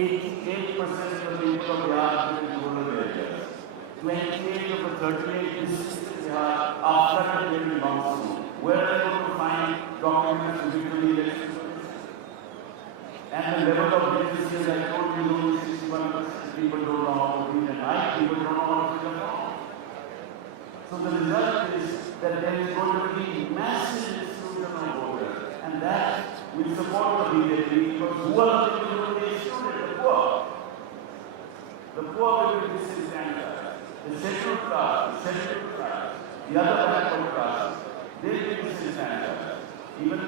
88% of the people of Bihar live in rural areas. 28 of the 38 districts in Bihar are flooded every monsoon. Where are they going to find documents related to the elections? And the level of literacy, as I told you, only 61% people don't know how to read and write, people don't know how to fill a form. So the result is that there is going to be massive exclusion of voters, and that will support the BJP, because who are the people who will be excluded? The poor. The poor will be disenfranchised. The scheduled caste, the other backward castes, they will be disenfranchised. Even the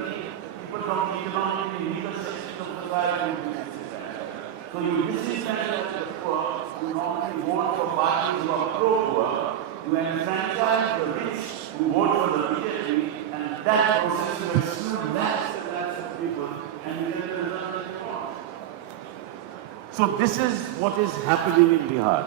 people from the economically weaker sections of society will be disenfranchised. So you disenfranchise the poor, who normally vote for parties who are pro-poor, you enfranchise the rich who vote for the BJP, and that process will exclude massive of people, and you get the result that you want. So this is what is happening in Bihar.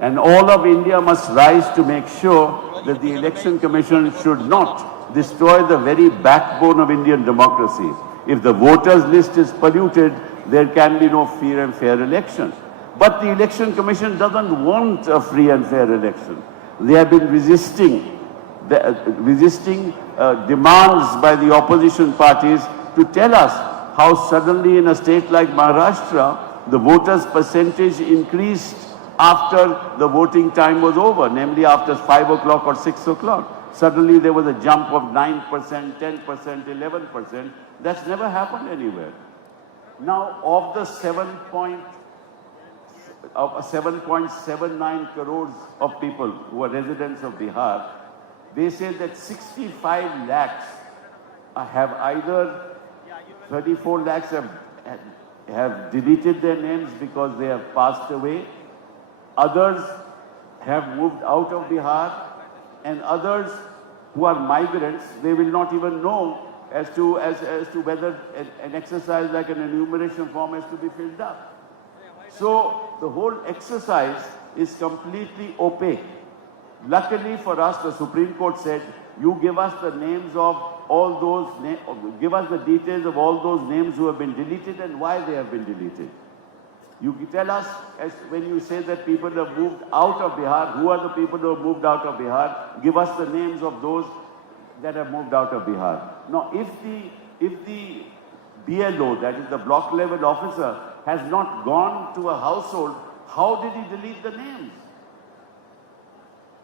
And all of India must rise to make sure that the Election Commission should not destroy the very backbone of Indian democracy. If the voters list is polluted, there can be no free and fair election. But the Election Commission doesn't want a free and fair election. They have been resisting demands by the opposition parties to tell us how suddenly in a state like Maharashtra, the voters' percentage increased after the voting time was over, namely after 5 o'clock or 6 o'clock. Suddenly there was a jump of 9%, 10%, 11%. That's never happened anywhere. Now, of the 7.79 crores of people who are residents of Bihar, they say that 65 lakhs have either, 34 lakhs have deleted their names because they have passed away. Others have moved out of Bihar, and others who are migrants, they will not even know as to whether an exercise like an enumeration form has to be filled up. So the whole exercise is completely opaque. Luckily for us, the Supreme Court said, you give us the names of all those, give us the details of all those names who have been deleted and why they have been deleted. You tell us, as when you say that people have moved out of Bihar, who are the people who have moved out of Bihar? Give us the names of those that have moved out of Bihar. Now, if the BLO, that is the block level officer, has not gone to a household, how did he delete the names?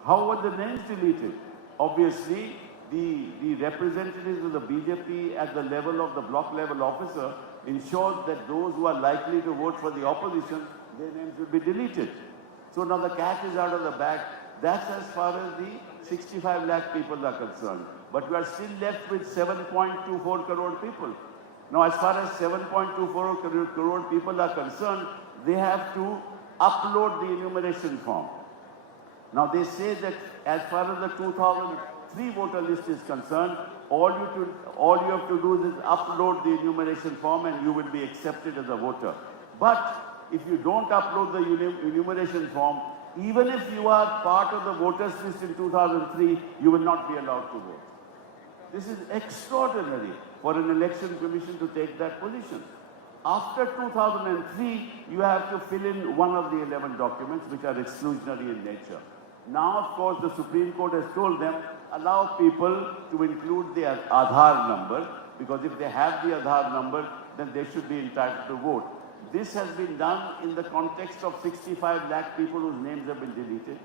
How were the names deleted? Obviously, the representatives of the BJP at the level of the block level officer ensured that those who are likely to vote for the opposition, their names will be deleted. So now the cat is out of the bag. That's as far as the 65 lakh people are concerned. But we are still left with 7.24 crore people. Now, as far as 7.24 crore people are concerned, they have to upload the enumeration form. Now, they say that as far as the 2003 voter list is concerned, all you have to do is upload the enumeration form and you will be accepted as a voter. But if you don't upload the enumeration form, even if you are part of the voters list in 2003, you will not be allowed to vote. This is extraordinary for an election commission to take that position. After 2003, you have to fill in one of the 11 documents which are exclusionary in nature. Now, of course, the Supreme Court has told them, allow people to include their Aadhaar number, because if they have the Aadhaar number, then they should be entitled to vote. This has been done in the context of 65 lakh people whose names have been deleted.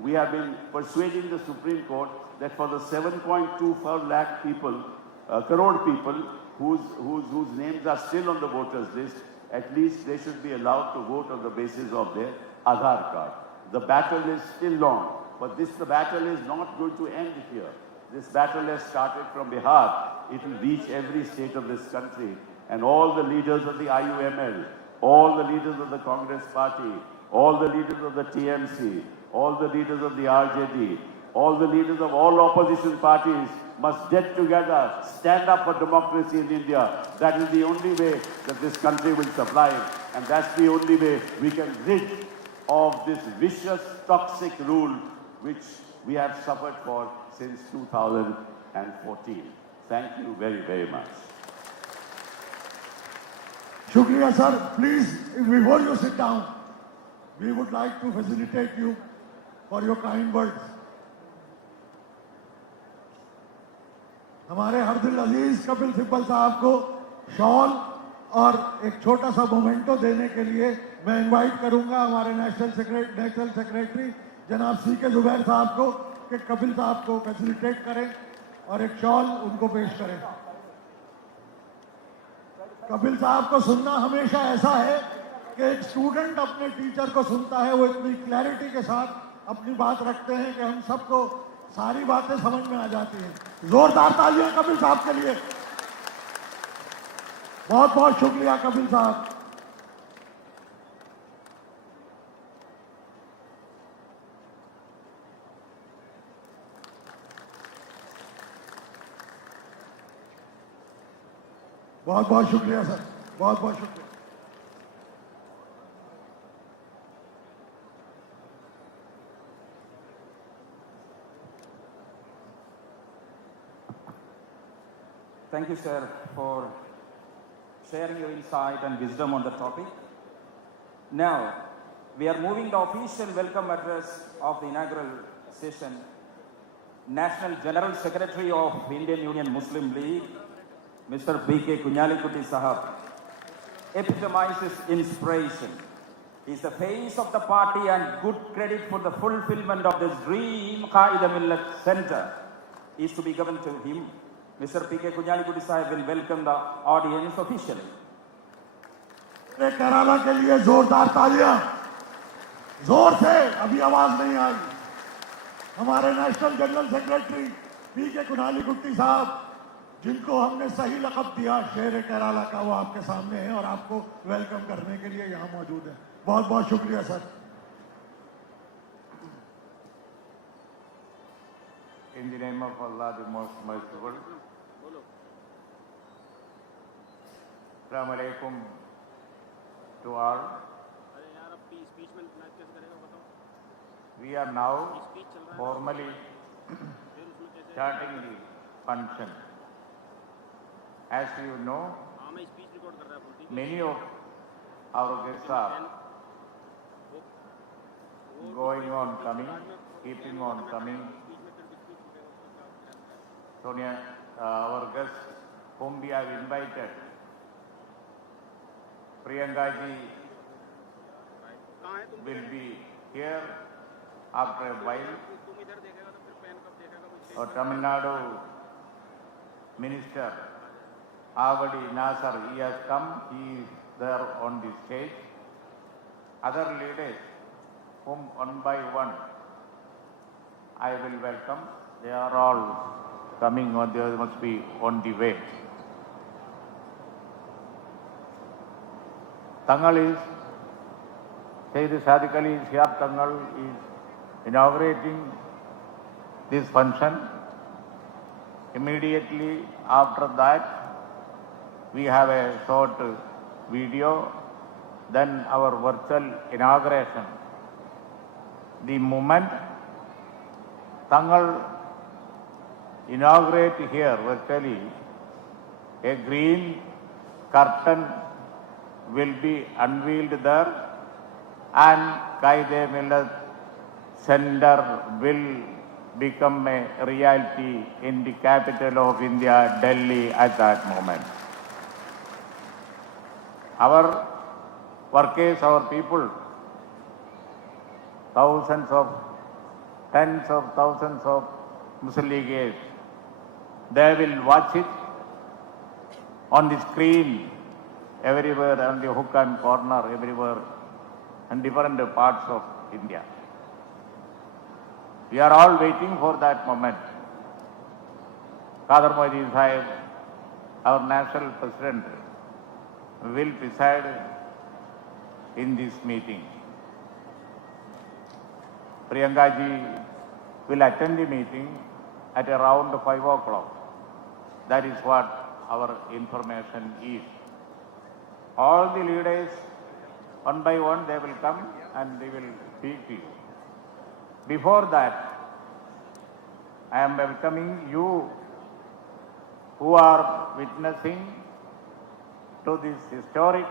We have been persuading the Supreme Court that for the 7.24 lakh people, crore people whose names are still on the voters list, at least they should be allowed to vote on the basis of their Aadhaar card. The battle is still long, but the battle is not going to end here. This battle has started from Bihar. It will reach every state of this country, and all the leaders of the IUML, all the leaders of the Congress Party, all the leaders of the TMC, all the leaders of the RJD, all the leaders of all opposition parties must get together, stand up for democracy in India. That is the only way that this country will survive, and that's the only way we can rid of this vicious, toxic rule which we have suffered for since 2014. Thank you very, very much. Shukriya sir, please, before you sit down, we would like to facilitate you for your kind words. हमारे हरदिल अजीज कपिल सिब्बल साहब को शॉल और एक छोटा सा मोमेंटो देने के लिए मैं इनवाइट करूंगा हमारे नेशनल सेक्रेटरी जनाब सी के जुबैर साहब को कि कपिल साहब को फैसिलिटेट करें और एक शॉल उनको पेश करें। कपिल साहब को सुनना हमेशा ऐसा है कि एक स्टूडेंट अपने टीचर को सुनता है, वो इतनी क्लैरिटी के साथ अपनी बात रखते हैं कि हम सबको सारी बातें समझ में आ जाती हैं। जोरदार तालियां कपिल साहब के लिए। बहुत बहुत शुक्रिया कपिल साहब। बहुत बहुत शुक्रिया सर, बहुत बहुत शुक्रिया। Thank you, sir, for sharing your insight and wisdom on the topic. Now, we are moving the official welcome address of the inaugural session. National General Secretary of Indian Union Muslim League, Mr. Quaid-e-Millath Sahab, epitomizes inspiration. He is the face of the party and good credit for the fulfillment of this dream. Quaid-e-Millath Center is to be given to him. Mr. Quaid-e-Millath Sahab will welcome the audience officially. Kerala के लिए जोरदार तालियां, जोर से, अभी आवाज नहीं आई। हमारे नेशनल जनरल सेक्रेटरी पी.के. साहब, जिनको हमने सही लक़ब दिया शेर केरला का, वो आपके सामने है और आपको वेलकम करने के लिए यहाँ मौजूद है। बहुत बहुत शुक्रिया sir. In the name of Allah, the most merciful. Assalamu alaikum to all. We are now formally starting the function. As you know, many of our guests are going on coming, keeping on coming. Sonia, our guests whom we have invited, Priyanka ji will be here after a while. Our Tamil Nadu Minister Avadi Nasar, he has come, he is there on the stage. Other leaders whom one by one I will welcome. They are all coming, or they must be on the way. Tangal is, Sayyid Sadiq Ali Shihab Tangal is inaugurating this function. Immediately after that, we have a short video, then our virtual inauguration. The moment Tangal inaugurate here virtually, a green curtain will be unveiled there and Quaid-e-Millath Center will become a reality in the capital of India, Delhi, at that moment. Our workers, our people, thousands of, tens of thousands of Muslim Leaguers, they will watch it on the screen everywhere, on the hook and corner, everywhere, in different parts of India. We are all waiting for that moment. Qadar Moidi Sahib, our national president, will preside in this meeting. Priyanka ji will attend the meeting at around 5 o'clock. That is what our information is. All the leaders, one by one, they will come and they will speak to you. Before that, I am welcoming you who are witnessing to this historic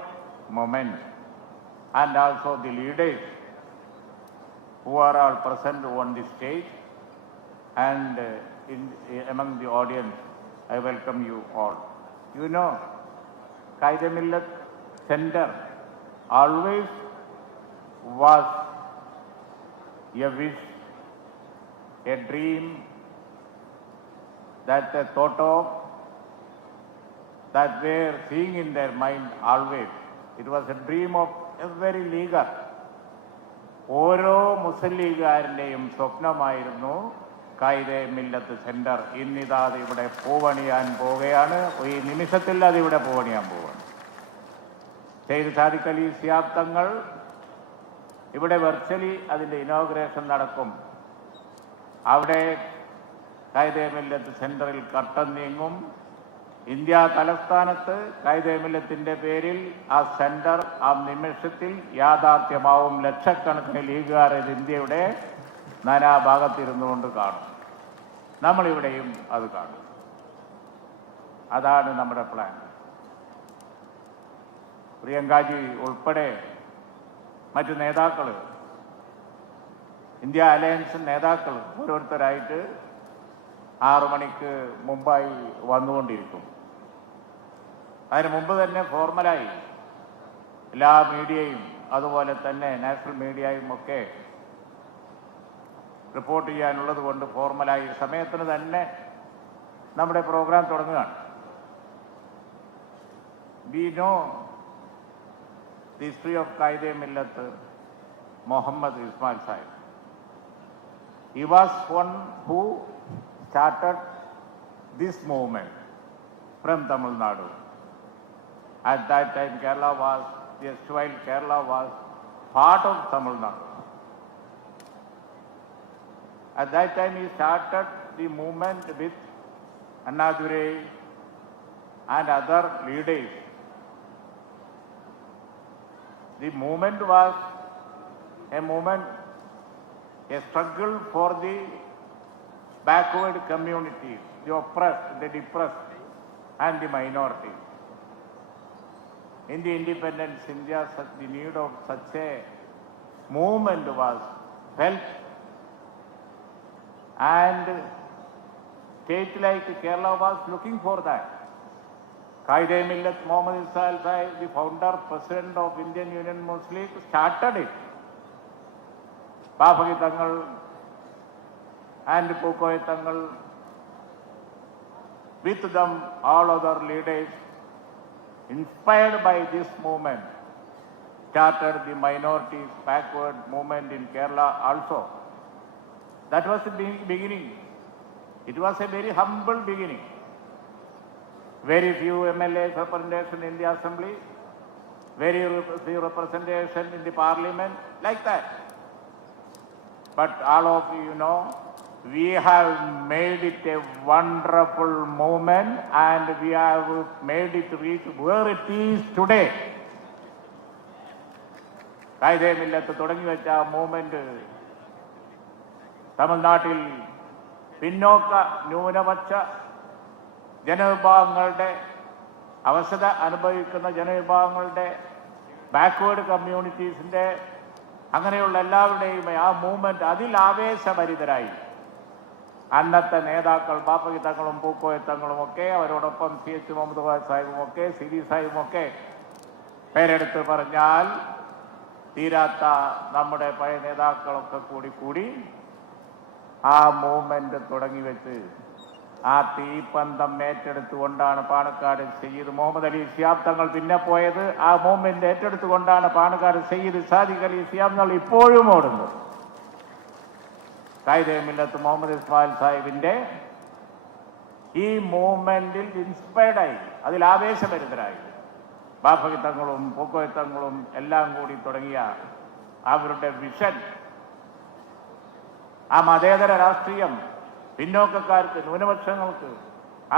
moment, and also the leaders who are all present on the stage and among the audience. I welcome you all. You know, Quaid-e-Millath Center always was a wish, a dream, that they thought of, that they were seeing in their mind always. It was a dream of every leaguer. ഓരോ മുസ്ലിം ലീഗുകാരൻ്റെയും സ്വപ്നമായിരുന്നു ഖ്വയ്ദ്-എ-മില്ലത്ത് സെന്റർ. ഇന്നിതാ ഇവിടെ പൂവണിയാൻ പോവുകയാണ്. ഈ നിമിഷത്തിൽ അതിവിടെ പൂവണിയാൻ പോവുകയാണ്. സെയ്ദ് സാദിഖ് അലി ശിഹാബ് തങ്ങൾ ഇവിടെ വെർച്വലി അതിൻ്റെ ഇനോഗ്രേഷൻ നടക്കും. അവിടെ ഖ്വയ്ദ്-എ-മില്ലത്ത് സെന്ററിൽ കർട്ടൻ നീങ്ങും. ഇന്ത്യ തലസ്ഥാനത്ത് ഖ്വയ്ദ്-എ-മില്ലത്തിന്റെ പേരിൽ ആ സെന്റർ ആ നിമിഷത്തിൽ യാഥാർത്ഥ്യമാവും. ലക്ഷക്കണക്കിന് ലീഗുകാർ ഇന്ത്യയുടെ നാനാഭാഗത്തിരുന്നുകൊണ്ട് കാണും. നമ്മളിവിടെയും അത് കാണും. അതാണ് നമ്മുടെ പ്ലാൻ. പ്രിയങ്കാജി ഉൾപ്പെടെ മറ്റു നേതാക്കൾ, ഇന്ത്യ അലയൻസ് നേതാക്കൾ ഓരോരുത്തരായിട്ട് 6 മണിക്ക് മുമ്പായി വന്നുകൊണ്ടിരിക്കും. അതിന് മുമ്പ് തന്നെ ഫോർമലായി എല്ലാ മീഡിയയും അതുപോലെ തന്നെ നാഷണൽ മീഡിയയും ഒക്കെ റിപ്പോർട്ട് ചെയ്യാനുള്ളത് കൊണ്ട് ഫോർമലായി സമയത്തിന് തന്നെ നമ്മുടെ പ്രോഗ്രാം തുടങ്ങുകയാണ്. We know the history of Quaid-e-Millath Muhammad Ismail Sahib. He was one who started this movement from Tamil Nadu. At that time, Kerala was, while Kerala was part of Tamil Nadu. At that time, he started the movement with Inauguration and other leaders. The movement was a movement, a struggle for the backward communities, the oppressed, the depressed, and the minorities. In the independence India, the need of such a movement was felt, and state like Kerala was looking for that. Quaid-e-Millath Muhammad Ismail Sahib, the founder, president of Indian Union Muslim League, started it. Bafagi Tangal and Pukoy Tangal, with them all other leaders, inspired by this movement, started the minorities backward movement in Kerala also. That was the beginning. It was a very humble beginning. Very few MLAs representation in the assembly, very few representation in the parliament, like that. But all of you know, we have made it a wonderful movement, and we have made it reach where it is today. Quaid-e-Millath തുടങ്ങി വെച്ച മൂവ്മെന്റ് തമിഴ്നാട്ടിൽ പിന്നോക്ക ന്യൂനപക്ഷ ജനവിഭാഗങ്ങളുടെ, അവശത അനുഭവിക്കുന്ന ജനവിഭാഗങ്ങളുടെ, ബാക്ക്വേർഡ് കമ്മ്യൂണിറ്റീസിന്റെ, അങ്ങനെയുള്ള എല്ലാവരുടെയും ആ മൂവ്മെന്റ് അതിൽ ആവേശഭരിതരായി അന്നത്തെ നേതാക്കൾ ബാപ്പകി തങ്ങളും പൂക്കോയ തങ്ങളും ഒക്കെ, അവരോടൊപ്പം CH മുഹമ്മദ് സാഹിബും ഒക്കെ, CD സാഹിബും ഒക്കെ, പേരെടുത്ത് പറഞ്ഞാൽ തീരാത്ത നമ്മുടെ പഴയ നേതാക്കളൊക്കെ കൂടി ആ മൂവ്മെന്റ് തുടങ്ങി വെച്ച് ആ തീപ്പന്തം ഏറ്റെടുത്തുകൊണ്ടാണ് പാണക്കാട് സയ്യിദ് മുഹമ്മദ് അലി ശിഹാബ് തങ്ങൾ പിന്നെ പോയത്. ആ മൂവ്മെന്റ് ഏറ്റെടുത്തുകൊണ്ടാണ് പാണക്കാട് സയ്യിദ് സാദിഖ് അലി ശിഹാബ് തങ്ങൾ ഇപ്പോഴും ഓടുന്നത്. ഖ്വയ്ദ്-എ-മില്ലത്ത് മുഹമ്മദ് ഇസ്മായിൽ സാഹിബിന്റെ ഈ മൂവ്മെന്റിൽ ഇൻസ്പയർഡായി, അതിൽ ആവേശഭരിതരായി ബാഫകി തങ്ങളും പൂക്കോയ തങ്ങളും എല്ലാം കൂടി തുടങ്ങിയ അവരുടെ വിഷൻ, ആ മതേതര രാഷ്ട്രീയം, പിന്നോക്കക്കാർക്ക്, ന്യൂനപക്ഷങ്ങൾക്ക്,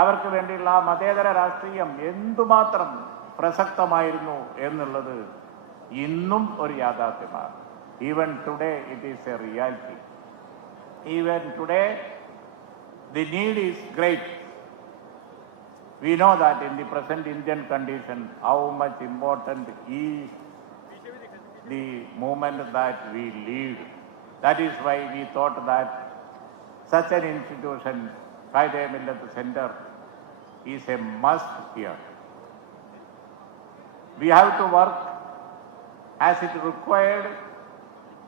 അവർക്ക് വേണ്ടിയുള്ള ആ മതേതര രാഷ്ട്രീയം എന്തുമാത്രം പ്രസക്തമായിരുന്നു എന്നുള്ളത് ഇന്നും ഒരു യാഥാർത്ഥ്യമാണ്. Even today it is A reality. Even today they need is great. We know that in the present Indian condition, how much important is the movement that we lead. That is why we thought that such an institution, Quaid-e-Millath Center, is a must here. We have to work as it required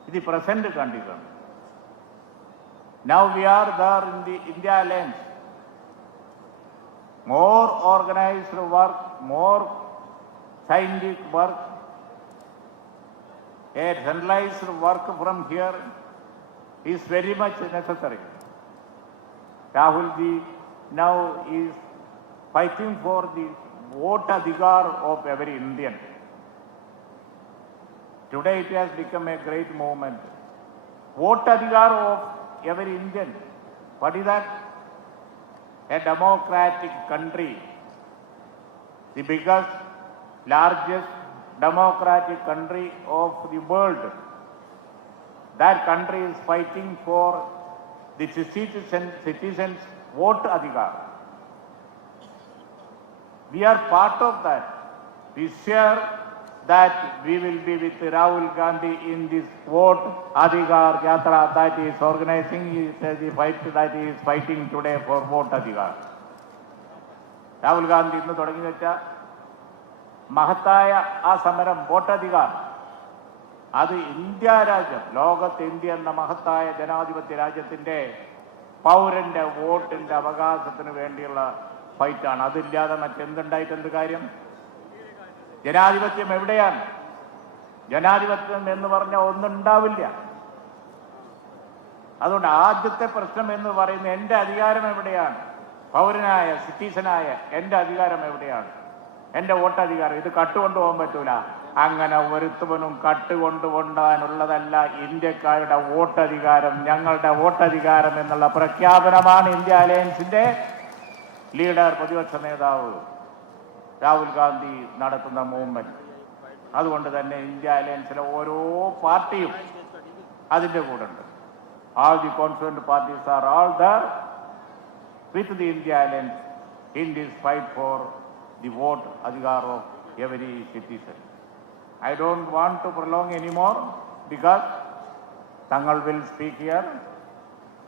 in the present condition. Now we are there in the India Alliance. More organized work, more scientific work, a centralized work from here is very much necessary. Rahul ji now is fighting for the vote adhikar of every Indian. Today it has become a great movement. Vote adhikar of every Indian. What is that? A democratic country, the biggest, largest democratic country of the world. That country is fighting for the citizens' vote adhikar. We are part of that. We share that we will be with Rahul Gandhi in this vote adhikar yatra that is organizing the fight that he is fighting today for vote adhikar. Rahul Gandhi ഇന്ന് തുടങ്ങി വെച്ച മഹത്തായ ആ സമരം വോട്ടധികാർ അത് ഇന്ത്യ രാജ്യം, ലോകത്ത് ഇന്ത്യ എന്ന മഹത്തായ ജനാധിപത്യ രാജ്യത്തിന്റെ പൗരന്റെ വോട്ടിന്റെ അവകാശത്തിന് വേണ്ടിയുള്ള ഫൈറ്റാണ്. അതില്ലാതെ മറ്റെന്തുണ്ടായിട്ട് എന്ത് കാര്യം? ജനാധിപത്യം എവിടെയാണ്? ജനാധിപത്യം എന്ന് പറഞ്ഞാൽ ഒന്നുണ്ടാവില്ല. അതുകൊണ്ട് ആദ്യത്തെ പ്രശ്നം എന്ന് പറയുന്നത് എൻ്റെ അധികാരം എവിടെയാണ്? പൗരനായ സിറ്റിസനായ എൻ്റെ അധികാരം എവിടെയാണ്? എൻ്റെ വോട്ടധികാരം. ഇത് കട്ടുകൊണ്ടുപോകാൻ പറ്റൂല. അങ്ങനെ ഒരുത്തവനും കട്ടുകൊണ്ടുപോകാനുള്ളതല്ല ഇന്ത്യക്കാരുടെ വോട്ടധികാരം. ഞങ്ങളുടെ വോട്ടധികാരം എന്നുള്ള പ്രഖ്യാപനമാണ് ഇന്ത്യ അലയൻസിന്റെ ലീഡർ, പ്രതിപക്ഷ നേതാവ് രാഹുൽ ഗാന്ധി നടത്തുന്ന മൂവ്മെന്റ്. അതുകൊണ്ട് തന്നെ ഇന്ത്യ അലയൻസിലെ ഓരോ പാർട്ടിയും അതിൻ്റെ കൂടെ ഉണ്ട്. All the constituent parties are all there with the India Alliance in this fight for the vote adhikar of every citizen. I don't want to prolong anymore because Tangal will speak here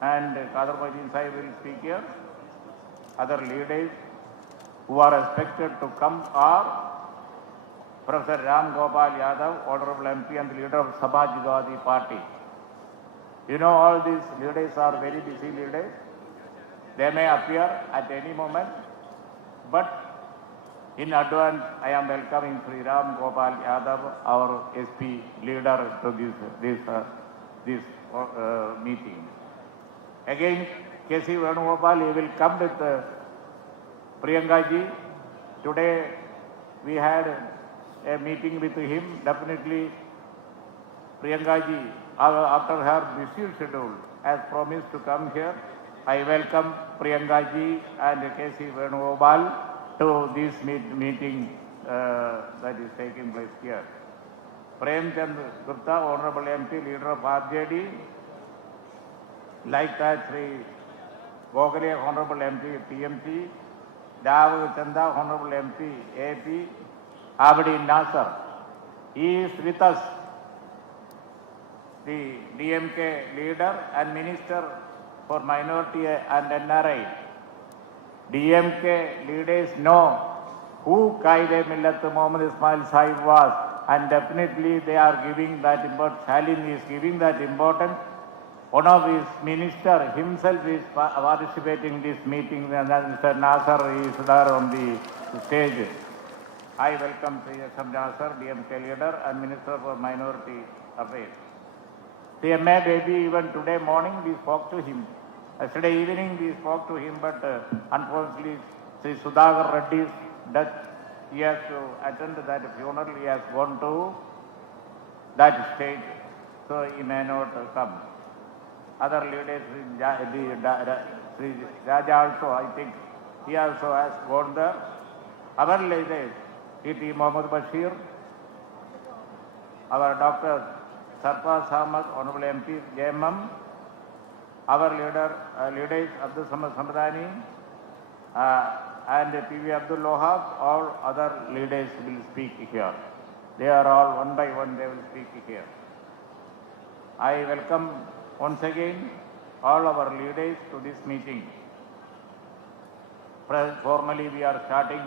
and Qadar Majid Sahib will speak here. Other leaders who are expected to come are Professor Ram Gopal Yadav, Honorable MP and the leader of Samajwadi Party. You know, all these leaders are very busy leaders. They may appear at any moment, but in advance, I am welcoming Sri Ram Gopal Yadav, our SP leader, to this meeting. Again, K.C. Venugopal, he will come with Priyanka ji. Today, we had a meeting with him. Definitely, Priyanka ji, after her busy schedule, has promised to come here. I welcome Priyanka ji and K.C. Venugopal to this meeting that is taking place here. Premchand Gupta, Honorable MP, leader of RJD. Like that, Sri Gokhale, Honorable MP, TMC. Dav Chanda, Honorable MP, AP. Abdi Nasser. He is with us. The DMK leader and Minister for Minority and NRI. DMK leaders know who Quaid-e-Millath Muhammad Ismail Sahib was, and definitely they are giving that importance. Salim is giving that importance. One of his minister himself is participating in this meeting, and Mr. Nasser is there on the stage. I welcome Sri S.M. Nasser, DMK leader and Minister for Minority Affairs. CMA baby, even today morning we spoke to him. Yesterday evening we spoke to him, but unfortunately Sri Sudhakar Reddy's death, he has to attend that funeral. He has gone to that state, so he may not come. Other leaders, Sri Raja also, I think, he also has gone there. Other leaders, E.T. Mohammad Bashir, our Dr. Sarfaz Ahmad, Honorable MP, JMM, our leaders, Abdul Samad Samadani, and P.V. Abdul Wahab, all other leaders will speak here. They are all one by one, they will speak here. I welcome once again all our leaders to this meeting. Formally, we are starting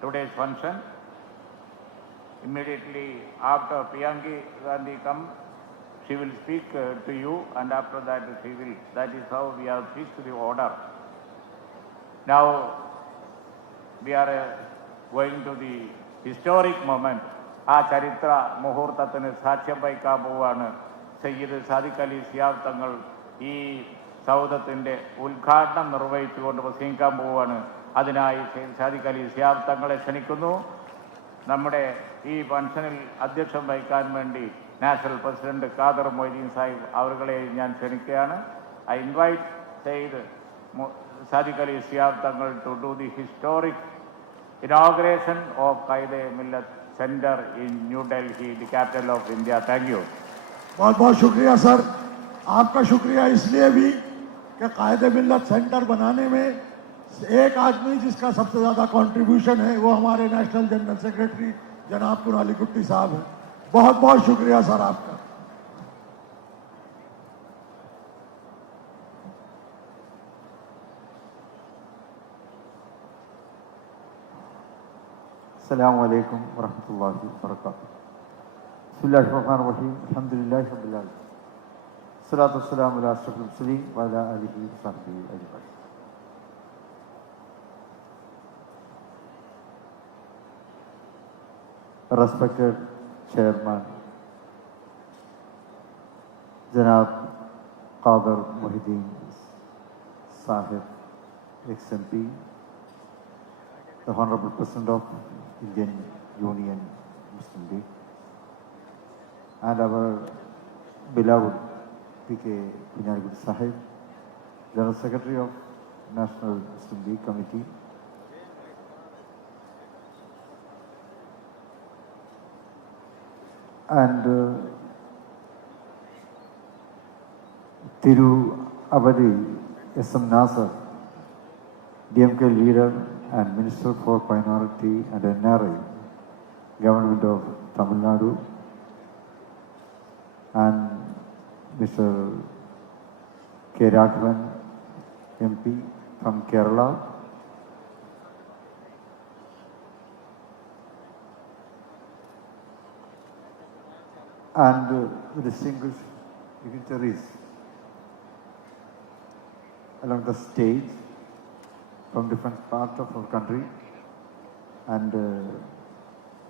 today's function. Immediately after Priyanka Gandhi comes, she will speak to you, and after that she will. That is how we are fixed the order. Now we are going to the historic moment. ആ ചരിത്ര മുഹൂർത്തത്തിന് സാക്ഷ്യം വഹിക്കാൻ പോവുകയാണ്. സയ്യിദ് സാദിഖ് അലി ശിഹാബ് തങ്ങൾ ഈ സൗദത്തിൻ്റെ ഉദ്ഘാടനം നിർവഹിച്ചുകൊണ്ട് പ്രസംഗിക്കാൻ പോവുകയാണ്. അതിനായി സാദിഖ് അലി ശിഹാബ് തങ്ങളെ ക്ഷണിക്കുന്നു. നമ്മുടെ ഈ ഫംഗ്ഷനിൽ അധ്യക്ഷം വഹിക്കാൻ വേണ്ടി നാഷണൽ പ്രസിഡന്റ് ഖാദർ മൊയ്തീൻ സാഹിബ് അവരുടെ ഞാൻ ക്ഷണിക്കുകയാണ്. I invite Sayyid Sadiq Ali Shihab Thangal to do the historic inauguration of Quaid-e-Millath Center in New Delhi, the capital of India. Thank you. बहुत बहुत शुक्रिया सर. आपका शुक्रिया इसलिए भी कि क़ायद-ए-मिल्लत सेंटर बनाने में एक आदमी जिसका सबसे ज़्यादा कंट्रीब्यूशन है वो हमारे नेशनल जनरल सेक्रेटरी जनाब कुनाली कुट्टी साहब हैं. बहुत बहुत शुक्रिया सर आपका. Assalamu alaikum wa rahmatullahi wa barakatuh. Bismillahir Rahmanir Rahim. Alhamdulillahi Rabbil Alamin. Salatu wassalamu ala ashrafil mursalin wa ala alihi wa sahbihi ajma'in. Respected Chairman, Janab Qadar Muhyiddin Sahib, ex-MP, the Honorable President of Indian Union Muslim League, and our beloved P.K. Sahib, General Secretary of National Muslim League Committee, and Thiru Avadi S.M. Nasser, DMK leader and Minister for Minority and NRI, Government of Tamil Nadu, and Mr. K. Raghavan, MP from Kerala, and distinguished dignitaries along the stage from different parts of our country, and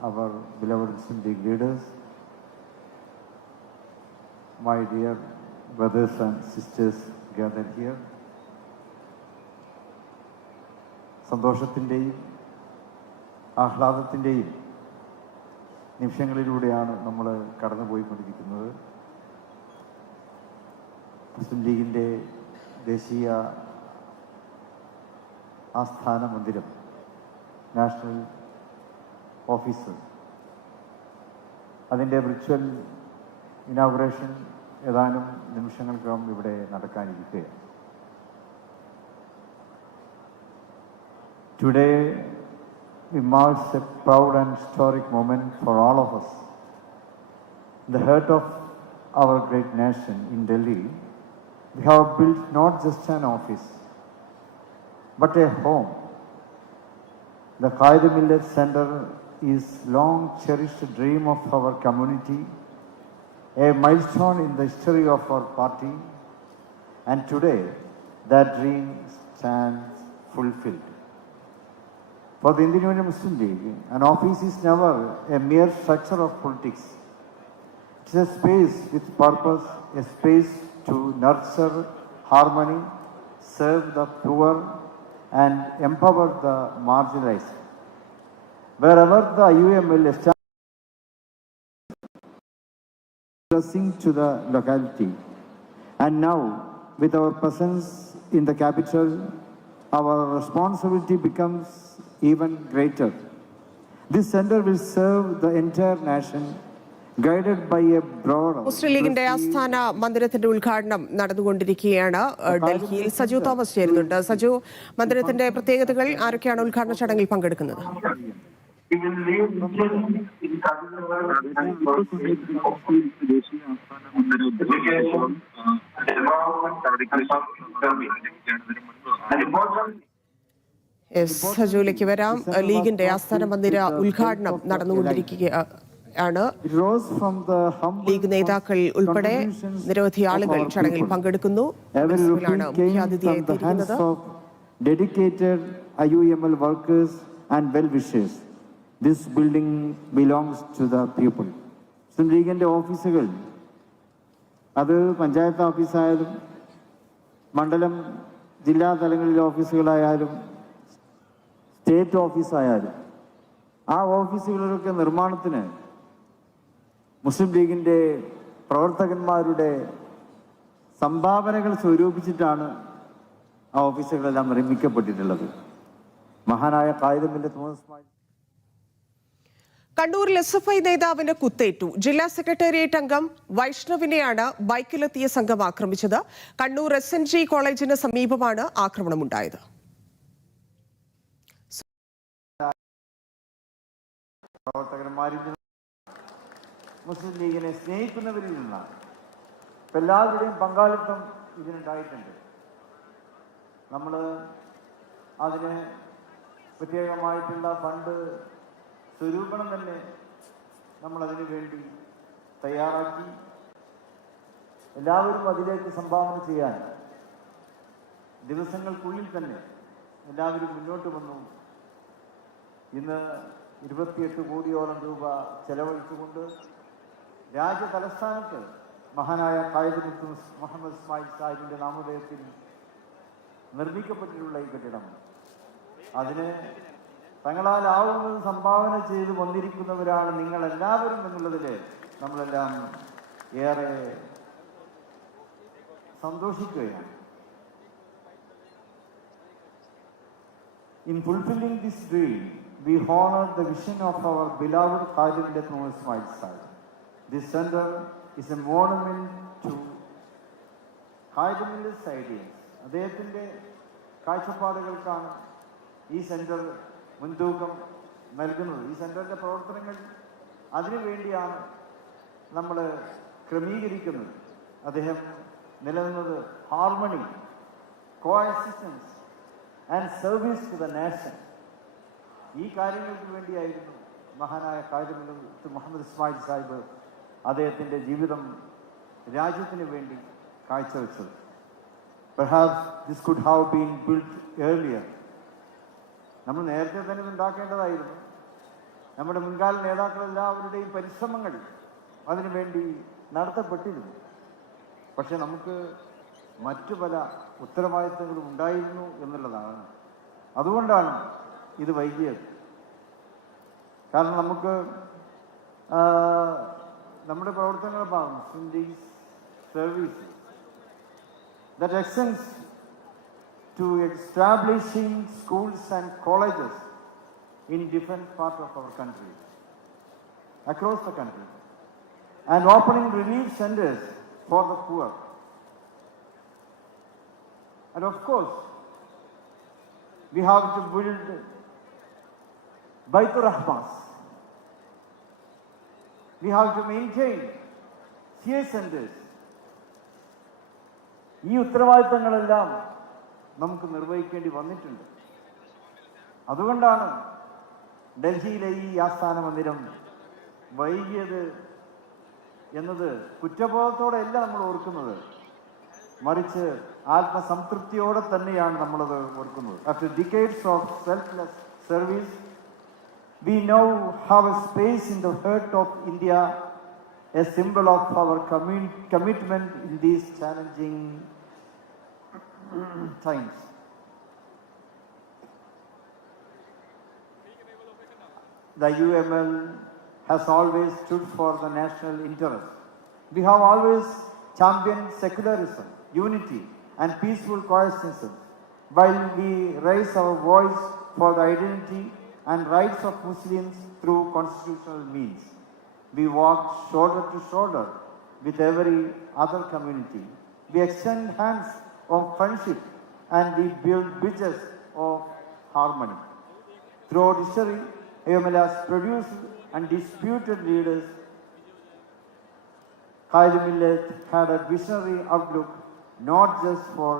our beloved Muslim League leaders, my dear brothers and sisters gathered here. സന്തോഷത്തിൻ്റെയും ആഹ്ലാദത്തിൻ്റെയും നിമിഷങ്ങളിലൂടെയാണ് നമ്മൾ കടന്നുപോയിക്കൊണ്ടിരിക്കുന്നത്. മുസ്ലിം ലീഗിൻ്റെ ദേശീയ ആസ്ഥാന മന്ദിരം, national office, അതിൻ്റെ വിർച്വൽ ഇനോഗ്രേഷൻ ഏതാനും നിമിഷങ്ങൾക്കകം ഇവിടെ നടക്കാനിരിക്കുകയാണ്. Today we mark a proud and historic moment for all of us. In the heart of our great nation in Delhi, we have built not just an office, but a home. The Quaid-e-Millath Center is long cherished dream of our community, a milestone in the history of our party, and today that dream stands fulfilled. For the Indian Union Muslim League, an office is never a mere structure of politics. It is a space with purpose, a space to nurture harmony, serve the poor, and empower the marginalized. Wherever the IUML established to the locality, and now with our presence in the capital, our responsibility becomes even greater. This center will serve the entire nation, guided by a broad. മുസ്ലിം ലീഗിന്റെ ആസ്ഥാന മന്ദിരത്തിന്റെ ഉദ്ഘാടനം നടന്നുകൊണ്ടിരിക്കുകയാണ് ഡൽഹിയിൽ. സജു തോമസ് ചേരുന്നുണ്ട്. സജു, മന്ദിരത്തിന്റെ പ്രത്യേകതകൾ, ആരൊക്കെയാണ് ഉദ്ഘാടന ചടങ്ങിൽ പങ്കെടുക്കുന്നത്? സജുവിലേക്ക് വരാം. ലീഗിന്റെ ആസ്ഥാന മന്ദിര ഉദ്ഘാടനം നടന്നുകൊണ്ടിരിക്കുകയാണ്. ലീഗ് നേതാക്കൾ ഉൾപ്പെടെ നിരവധി ആളുകൾ ചടങ്ങിൽ പങ്കെടുക്കുന്നു. മുഖ്യാതിഥിയായി എത്തിയിരിക്കുന്നത് dedicated IUML workers and well-wishers. This building belongs to the people. മുസ്ലിം ലീഗിന്റെ ഓഫീസുകൾ, അത് പഞ്ചായത്ത് ഓഫീസായാലും മണ്ഡലം ജില്ലാ തലങ്ങളിലെ ഓഫീസുകളായാലും സ്റ്റേറ്റ് ഓഫീസായാലും, ആ ഓഫീസുകളിലൊക്കെ നിർമ്മാണത്തിന് മുസ്ലിം ലീഗിൻ്റെ പ്രവർത്തകന്മാരുടെ സംഭാവനകൾ സ്വരൂപിച്ചിട്ടാണ് ആ ഓഫീസുകളെല്ലാം നിർമ്മിക്കപ്പെട്ടിട്ടുള്ളത്. മഹാനായ ഖ്വയ്ദ്-e-Millath കണ്ണൂരിൽ SFI നേതാവിന് കുത്തേറ്റു. ജില്ലാ സെക്രട്ടേറിയറ്റ് അംഗം വൈഷ്ണവിനെയാണ് ബൈക്കിലെത്തിയ സംഘം ആക്രമിച്ചത്. കണ്ണൂർ SNG കോളേജിന് സമീപമാണ് ആക്രമണമുണ്ടായത്. പ്രവർത്തകന്മാരിൽ നിന്ന്, മുസ്ലിം ലീഗിനെ സ്നേഹിക്കുന്നവരിൽ നിന്നാണ്. എല്ലാവരുടെയും പങ്കാളിത്തം ഇതിനുണ്ടായിട്ടുണ്ട്. നമ്മൾ അതിന് പ്രത്യേകമായിട്ടുള്ള ഫണ്ട് സ്വരൂപണം തന്നെ നമ്മളതിനു വേണ്ടി തയ്യാറാക്കി. എല്ലാവരും അതിലേക്ക് സംഭാവന ചെയ്യാൻ ദിവസങ്ങൾക്കുള്ളിൽ തന്നെ എല്ലാവരും മുന്നോട്ട് വന്നു. ഇന്ന് 28 കോടിയോളം രൂപ ചെലവഴിച്ചുകൊണ്ട് രാജ്യ തലസ്ഥാനത്ത് മഹാനായ മുഹമ്മദ് ഇസ്മായിൽ സാഹിബിന്റെ നാമധേയത്തിൽ നിർമ്മിക്കപ്പെട്ടിട്ടുള്ള ഈ കെട്ടിടം, അതിന് തങ്ങളാലാവുന്നത് സംഭാവന ചെയ്ത് വന്നിരിക്കുന്നവരാണ് നിങ്ങളെല്ലാവരും എന്നുള്ളതിൽ നമ്മളെല്ലാം ഏറെ സന്തോഷിക്കുകയാണ്. In fulfilling this dream, we honor the vision of our beloved Quaid-e-Millath. This center is a monument to Quaid-e-Millath's ideas. അദ്ദേഹത്തിൻ്റെ കാഴ്ചപ്പാടുകൾക്കാണ് ഈ സെൻറ്റർ മുൻതൂക്കം നൽകുന്നത്. ഈ സെൻറ്ററിൻ്റെ പ്രവർത്തനങ്ങൾ അതിനു വേണ്ടിയാണ് നമ്മൾ ക്രമീകരിക്കുന്നത്. അദ്ദേഹം നിലനിന്നത് harmony, coexistence and service to the nation, ഈ കാര്യങ്ങൾക്ക് വേണ്ടിയായിരുന്നു മഹാനായ ഖ്വയ്ദ് മുഹമ്മദ് ഇസ്മായിൽ സാഹിബ് അദ്ദേഹത്തിൻ്റെ ജീവിതം രാജ്യത്തിന് വേണ്ടി കാഴ്ചവെച്ചത്. Perhaps this could have been built earlier. നമ്മൾ നേരത്തെ തന്നെ ഉണ്ടാക്കേണ്ടതായിരുന്നു. നമ്മുടെ മുൻകാല നേതാക്കളെല്ലാവരുടെയും പരിശ്രമങ്ങൾ അതിനുവേണ്ടി നടത്തപ്പെട്ടിരുന്നു. പക്ഷെ നമുക്ക് മറ്റു പല ഉത്തരവാദിത്തങ്ങളും ഉണ്ടായിരുന്നു എന്നുള്ളതാണ്. അതുകൊണ്ടാണ് ഇത് വൈകിയത്. കാരണം നമുക്ക് നമ്മുടെ പ്രവർത്തനങ്ങൾ മുസ്ലിം service that extends to establishing schools and colleges in different parts of our country, across the country, and opening relief centers for the poor. And of course, we have to build Baitur Rahmas. We have to maintain care centers. ഈ ഉത്തരവാദിത്തങ്ങളെല്ലാം നമുക്ക് നിർവഹിക്കേണ്ടി വന്നിട്ടുണ്ട്. അതുകൊണ്ടാണ് ഡൽഹിയിലെ ഈ ആസ്ഥാന മന്ദിരം വൈകിയത് എന്നത് കുറ്റബോധത്തോടെയല്ല നമ്മൾ ഓർക്കുന്നത്, മറിച്ച് ആത്മസംതൃപ്തിയോടെ തന്നെയാണ് നമ്മളത് ഓർക്കുന്നത്. After decades of selfless service, we now have a space in the heart of India, a symbol of our commitment in these challenging times. The UML has always stood for the national interest. We have always championed secularism, unity, and peaceful coexistence, while we raise our voice for the identity and rights of Muslims through constitutional means. We walk shoulder to shoulder with every other community. We extend hands of friendship and we build bridges of harmony. Throughout history, AOML has produced undisputed leaders. Quaid-e-Millath had a visionary outlook not just for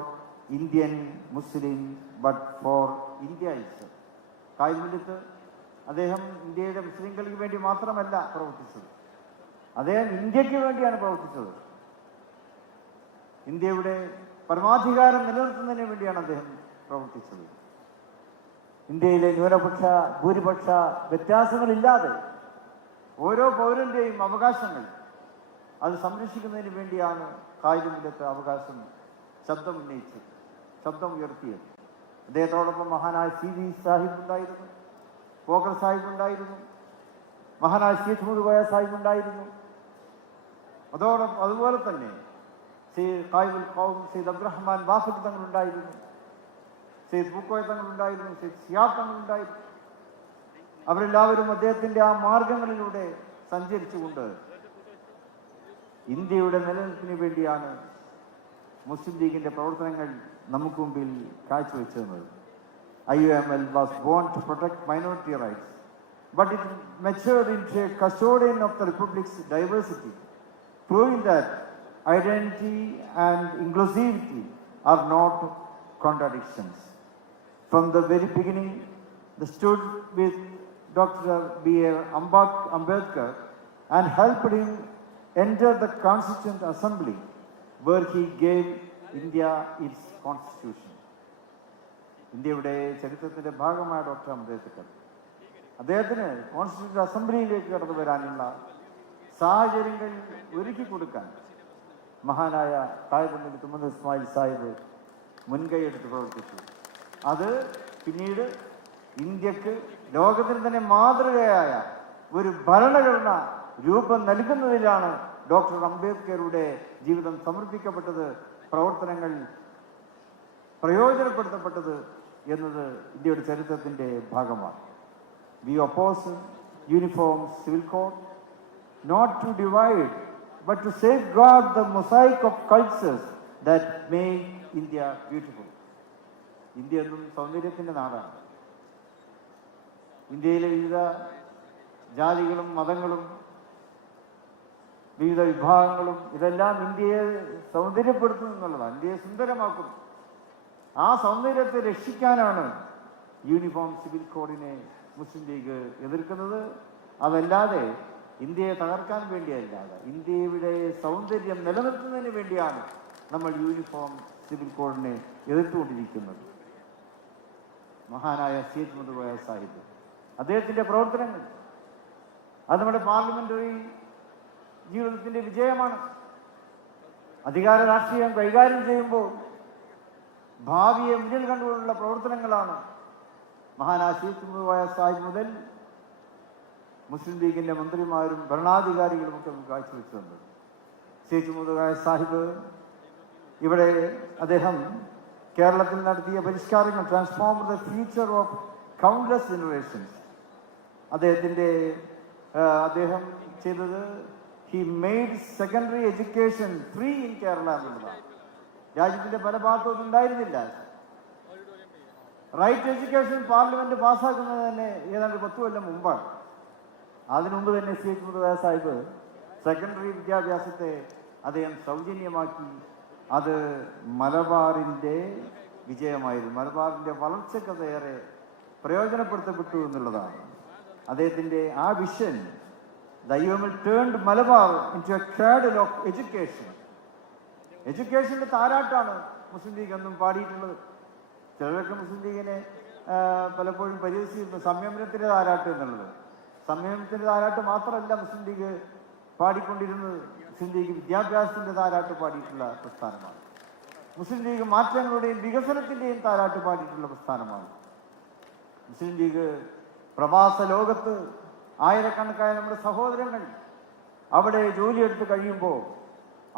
Indian Muslims but for India itself. Quaid-e-Millath അദ്ദേഹം ഇന്ത്യയുടെ മുസ്ലിങ്ങൾക്ക് വേണ്ടി മാത്രമല്ല പ്രവർത്തിച്ചത്, അദ്ദേഹം ഇന്ത്യക്ക് വേണ്ടിയാണ് പ്രവർത്തിച്ചത്. ഇന്ത്യയുടെ പരമാധികാരം നിലനിർത്തുന്നതിന് വേണ്ടിയാണ് അദ്ദേഹം പ്രവർത്തിച്ചത്. ഇന്ത്യയിലെ ന്യൂനപക്ഷ ഭൂരിപക്ഷ വ്യത്യാസങ്ങളില്ലാതെ ഓരോ പൗരന്റെയും അവകാശങ്ങൾ അത് സംരക്ഷിക്കുന്നതിന് വേണ്ടിയാണ് ഖായിദ്-മില്ലത്ത് അവകാശം ശബ്ദം ഉയർത്തിയത്. അദ്ദേഹത്തോടൊപ്പം മഹാനായ സി.വി. സാഹിബ് ഉണ്ടായിരുന്നു, പോക്കർ സാഹിബ് ഉണ്ടായിരുന്നു, മഹാനായ സയ്യിദ് മുഹമ്മദ് സാഹിബ് ഉണ്ടായിരുന്നു. അതുപോലെ തന്നെ ഖായിദുൽ ഖൗം സയ്യിദ് അബ്ദുറഹ്മാൻ വാഫിദ് തങ്ങളുണ്ടായിരുന്നു, സയ്യിദ് പൂക്കോയ തങ്ങളുണ്ടായിരുന്നു, സയ്യിദ് സിയാബ് തങ്ങളുണ്ടായിരുന്നു. അവരെല്ലാവരും അദ്ദേഹത്തിന്റെ ആ മാർഗങ്ങളിലൂടെ സഞ്ചരിച്ചുകൊണ്ട് ഇന്ത്യയുടെ നിലനിൽപ്പിന് വേണ്ടിയാണ് മുസ്ലിം ലീഗിന്റെ പ്രവർത്തനങ്ങൾ നമുക്ക് മുമ്പിൽ കാഴ്ചവെച്ചിരുന്നത്. IOML was born to protect minority rights, but it matured into a custodian of the Republic's diversity, proving that identity and inclusivity are not contradictions. From the very beginning, they stood with Dr. B.R. Ambedkar and helped him enter the Constituent Assembly, where he gave India its constitution. ഇന്ത്യയുടെ ചരിത്രത്തിന്റെ ഭാഗമായ ഡോക്ടർ അംബേദ്കർ അദ്ദേഹത്തിന് കോൺസ്റ്റിറ്റ്യൂഷൻ അസംബ്ലിയിലേക്ക് കടന്നു വരാനുള്ള സാഹചര്യങ്ങൾ ഒരുക്കി കൊടുക്കാൻ മഹാനായ ഖായിദ് മുഹമ്മദ് ഇസ്മായിൽ സാഹിബ് മുൻകൈയെടുത്ത് പ്രവർത്തിച്ചു. അത് പിന്നീട് ഇന്ത്യക്ക് ലോകത്തിന് തന്നെ മാതൃകയായ ഒരു ഭരണഘടന രൂപം നൽകുന്നതിലാണ് ഡോക്ടർ അംബേദ്കറുടെ ജീവിതം സമർപ്പിക്കപ്പെട്ടത്, പ്രവർത്തനങ്ങൾ പ്രയോജനപ്പെടുത്തപ്പെട്ടത് എന്നത് ഇന്ത്യയുടെ ചരിത്രത്തിന്റെ ഭാഗമാണ്. We oppose uniform civil code not to divide but to safeguard the mosaic of cultures that make India beautiful. India എന്നും സൗന്ദര്യത്തിന്റെ നാടാണ്. ഇന്ത്യയിലെ വിവിധ ജാതികളും മതങ്ങളും വിവിധ വിഭാഗങ്ങളും ഇതെല്ലാം ഇന്ത്യയെ സൗന്ദര്യപ്പെടുത്തുന്നു എന്നുള്ളതാണ്, ഇന്ത്യയെ സുന്ദരമാക്കുന്നു. ആ സൗന്ദര്യത്തെ രക്ഷിക്കാനാണ് യൂണിഫോം സിവിൽ കോഡിനെ മുസ്ലിം ലീഗ് എതിർക്കുന്നത്. അതല്ലാതെ ഇന്ത്യയെ തകർക്കാൻ വേണ്ടിയല്ലാതെ ഇന്ത്യയുടെ സൗന്ദര്യം നിലനിർത്തുന്നതിന് വേണ്ടിയാണ് നമ്മൾ യൂണിഫോം സിവിൽ കോഡിനെ എതിർത്തുകൊണ്ടിരിക്കുന്നത്. മഹാനായ സയ്യിദ് മുഹമ്മദ് സാഹിബ് അദ്ദേഹത്തിന്റെ പ്രവർത്തനങ്ങൾ അത് നമ്മുടെ പാർലമെന്ററി ജീവിതത്തിന്റെ വിജയമാണ്. അധികാര രാഷ്ട്രീയം കൈകാര്യം ചെയ്യുമ്പോൾ ഭാവിയെ മുന്നിൽ കണ്ടുകൊണ്ടുള്ള പ്രവർത്തനങ്ങളാണ് മഹാനായ സയ്യിദ് മുഹമ്മദ് സാഹിബ് മുതൽ മുസ്ലിം ലീഗിന്റെ മന്ത്രിമാരും ഭരണാധികാരികളും ഒക്കെ കാഴ്ചവെച്ചു തന്നത്. സയ്യിദ് മുഹമ്മദ് സാഹിബ് ഇവിടെ അദ്ദേഹം കേരളത്തിൽ നടത്തിയ പരിഷ്കാരങ്ങൾ transform the future of countless generations. അദ്ദേഹം ചെയ്തത് he made secondary education free in Kerala എന്നുള്ളതാണ്. രാജ്യത്തിന്റെ പല ഭാഗത്തും ഉണ്ടായിരുന്നില്ല. റൈറ്റ് എഡ്യൂക്കേഷൻ പാർലമെന്റ് പാസ്സാക്കുന്നത് തന്നെ ഏതാണ്ട് 10 കൊല്ലം മുമ്പാണ്. അതിനുമുമ്പ് തന്നെ സയ്യിദ് മുഹമ്മദ് സാഹിബ് സെക്കൻഡറി വിദ്യാഭ്യാസത്തെ അദ്ദേഹം സൗജന്യമാക്കി. അത് മലബാറിന്റെ വിജയമായിരുന്നു. മലബാറിന്റെ വളർച്ചക്കതയേറെ പ്രയോജനപ്പെടുത്തപ്പെട്ടു എന്നുള്ളതാണ് അദ്ദേഹത്തിന്റെ ആ വിഷൻ. ദൈവങ്ങൾ turned Malabar into a cradle of education. എഡ്യൂക്കേഷന്റെ താരാട്ടാണ് മുസ്ലിം ലീഗ് എന്നും പാടിയിട്ടുള്ളത്. ചിലരൊക്കെ മുസ്ലിം ലീഗിനെ പലപ്പോഴും പരിഹസിച്ചിരുന്നു സംയമനത്തിന്റെ താരാട്ട് എന്നുള്ളത്. സംയമനത്തിന്റെ താരാട്ട് മാത്രമല്ല മുസ്ലിം ലീഗ് പാടിക്കൊണ്ടിരുന്നത്. മുസ്ലിം ലീഗ് വിദ്യാഭ്യാസത്തിന്റെ താരാട്ട് പാടിയിട്ടുള്ള പ്രസ്ഥാനമാണ്. മുസ്ലിം ലീഗ് മാറ്റങ്ങളുടെയും വികസനത്തിന്റെയും താരാട്ട് പാടിയിട്ടുള്ള പ്രസ്ഥാനമാണ്. മുസ്ലിം ലീഗ് പ്രവാസ ലോകത്ത് ആയിരക്കണക്കായ നമ്മുടെ സഹോദരങ്ങൾ അവിടെ ജോലിയെടുത്ത് കഴിയുമ്പോൾ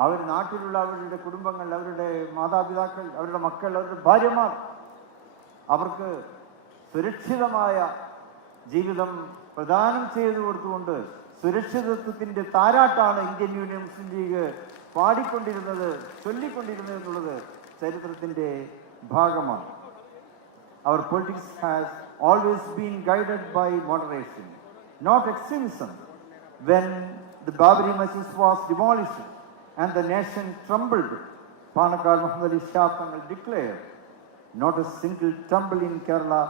അവർ നാട്ടിലുള്ള അവരുടെ കുടുംബങ്ങൾ, അവരുടെ മാതാപിതാക്കൾ, അവരുടെ മക്കൾ, അവരുടെ ഭാര്യമാർ അവർക്ക് സുരക്ഷിതമായ ജീവിതം പ്രദാനം ചെയ്തു കൊടുത്തുകൊണ്ട് സുരക്ഷിതത്വത്തിൻ്റെ താരാട്ടാണ് ഇന്ത്യൻ യൂണിയൻ മുസ്ലിം ലീഗ് പാടിക്കൊണ്ടിരുന്നത്, ചൊല്ലിക്കൊണ്ടിരുന്നത് എന്നുള്ളത് ചരിത്രത്തിൻ്റെ ഭാഗമാണ്. Our politics has always been guided by moderation, not extremism. When the Babri Masjid was demolished and the nation trembled, Panakkad Muhammad Ali Shah Tangal declared, not a single temple in Kerala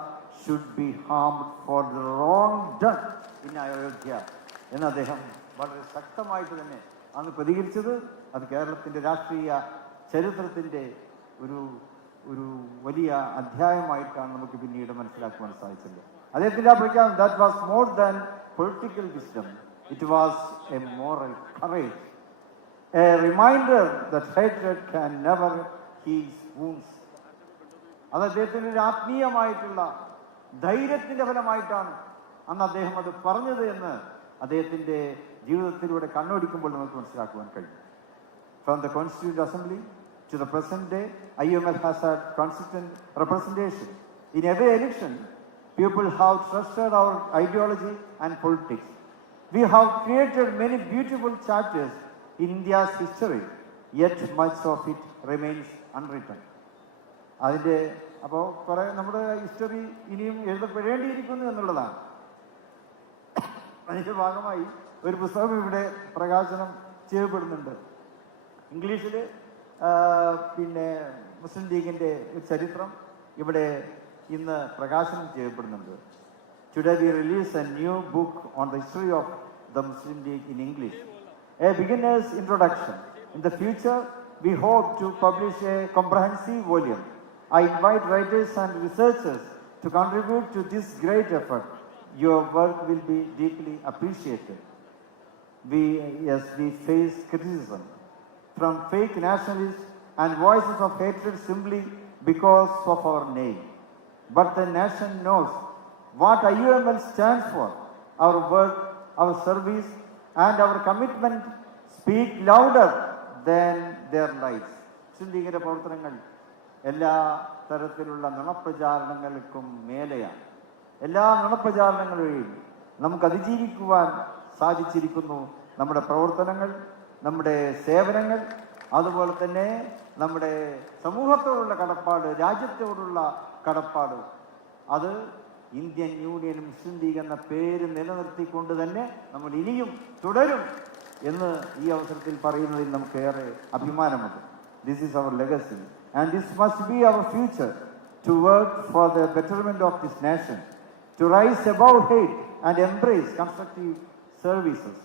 should be harmed for the wrong done in Ayodhya. എന്ന് അദ്ദേഹം വളരെ ശക്തമായിട്ട് തന്നെ അന്ന് പ്രതികരിച്ചത് അത് കേരളത്തിൻ്റെ രാഷ്ട്രീയ ചരിത്രത്തിൻ്റെ ഒരു വലിയ അധ്യായമായിട്ടാണ് നമുക്ക് പിന്നീട് മനസ്സിലാക്കുവാൻ സാധിച്ചത്. അദ്ദേഹത്തിൻ്റെ ആ പ്രഖ്യാപനം, that was more than political wisdom, it was a moral courage, a reminder that hatred can never heal wounds. അത് അദ്ദേഹത്തിൻ്റെ ഒരു ആത്മീയമായിട്ടുള്ള ധൈര്യത്തിൻ്റെ ഫലമായിട്ടാണ് അന്ന് അദ്ദേഹം അത് പറഞ്ഞത് എന്ന് അദ്ദേഹത്തിൻ്റെ ജീവിതത്തിലൂടെ കണ്ണോടിക്കുമ്പോൾ നമുക്ക് മനസ്സിലാക്കുവാൻ കഴിയും. From the Constituent Assembly to the present day, IUML has had consistent representation. In every election, people have trusted our ideology and politics. We have created many beautiful chapters in India's history, yet much of it remains unwritten. അതിൻ്റെ അപ്പോൾ കുറേ നമ്മുടെ ഹിസ്റ്ററി ഇനിയും എഴുതപ്പെടേണ്ടിയിരിക്കുന്നു എന്നുള്ളതാണ്. അതിൻ്റെ ഭാഗമായി ഒരു പുസ്തകം ഇവിടെ പ്രകാശനം ചെയ്യപ്പെടുന്നുണ്ട്. ഇംഗ്ലീഷിൽ പിന്നെ മുസ്ലിം ലീഗിൻ്റെ ചരിത്രം ഇവിടെ ഇന്ന് പ്രകാശനം ചെയ്യപ്പെടുന്നുണ്ട്. Today we release a new book on the history of the Muslim League in English, a beginner's introduction. In the future, we hope to publish a comprehensive volume. I invite writers and researchers to contribute to this great effort. Your work will be deeply appreciated. We face criticism from fake nationalists and voices of hatred simply because of our name. But the nation knows what IUML stands for. Our work, our service, and our commitment speak louder than their lives. മുസ്ലിം പ്രവർത്തനങ്ങൾ എല്ലാ തരത്തിലുള്ള നുണപ്രചാരണങ്ങൾക്കും മേലെയാണ്. എല്ലാ നുണപ്രചാരണങ്ങളെയും നമുക്ക് അതിജീവിക്കുവാൻ സാധിച്ചിരിക്കുന്നു. നമ്മുടെ പ്രവർത്തനങ്ങൾ, നമ്മുടെ സേവനങ്ങൾ, അതുപോലെ തന്നെ നമ്മുടെ സമൂഹത്തോടുള്ള കടപ്പാട്, രാജ്യത്തോടുള്ള കടപ്പാട്, അത് ഇന്ത്യൻ യൂണിയൻ മുസ്ലിം ലീഗ് എന്ന പേര് നിലനിർത്തിക്കൊണ്ട് തന്നെ നമ്മൾ ഇനിയും തുടരും എന്ന് ഈ അവസരത്തിൽ പറയുന്നതിൽ നമുക്കേറെ അഭിമാനമുണ്ട്. This is our legacy and this must be our future, to work for the betterment of this nation, to rise above hate and embrace constructive services.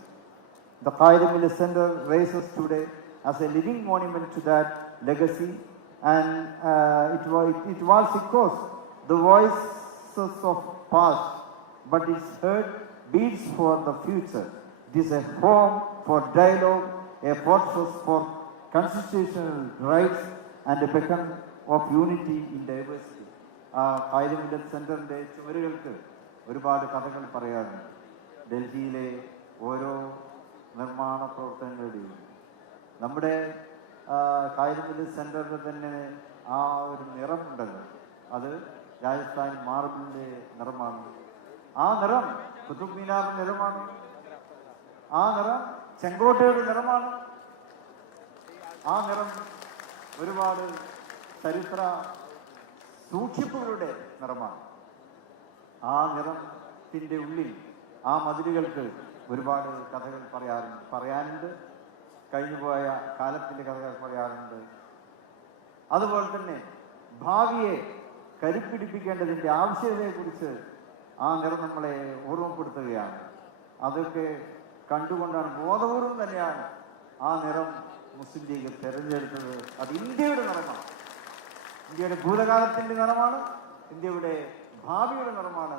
The Quaid-e-Millath Center raises today as a living monument to that legacy, and it was echoes the voices of past, but its heart beats for the future. It is a home for dialogue, a fortress for constitutional rights, and a beacon of unity in diversity. Quaid-e-Millath സെന്ററിൻ്റെ ചുമരുകൾക്ക് ഒരുപാട് കഥകൾ പറയാറുണ്ട്. ഡൽഹിയിലെ ഓരോ നിർമ്മാണ പ്രവർത്തനങ്ങളുടെയും നമ്മുടെ Quaid-e-Millath സെന്ററിന് തന്നെ ആ ഒരു നിറമുണ്ടല്ലോ, അത് രാജസ്ഥാൻ മാർബിളിൻ്റെ നിറമാണ്. ആ നിറം കുതുബ് മിനാറിൻ്റെ നിറമാണ്. ആ നിറം ചെങ്കോട്ടയുടെ നിറമാണ്. ആ നിറം ഒരുപാട് ചരിത്ര സൂക്ഷിപ്പുകളുടെ നിറമാണ്. ആ നിറത്തിൻ്റെ ഉള്ളിൽ ആ മതിലുകൾക്ക് ഒരുപാട് കഥകൾ പറയാനുണ്ട്. കഴിഞ്ഞുപോയ കാലത്തിൻ്റെ കഥകൾ പറയാറുണ്ട്. അതുപോലെ തന്നെ ഭാവിയെ കരുപ്പിടിപ്പിക്കേണ്ടതിൻ്റെ ആവശ്യകതയെക്കുറിച്ച് ആ നിറം നമ്മളെ ഓർമ്മപ്പെടുത്തുകയാണ്. അതൊക്കെ കണ്ടുകൊണ്ടാണ്, ബോധപൂർവം തന്നെയാണ് ആ നിറം മുസ്ലിം ലീഗ് തിരഞ്ഞെടുത്തത്. അത് ഇന്ത്യയുടെ നിറമാണ്, ഇന്ത്യയുടെ ഭൂതകാലത്തിൻ്റെ നിറമാണ്, ഇന്ത്യയുടെ ഭാവിയുടെ നിറമാണ്.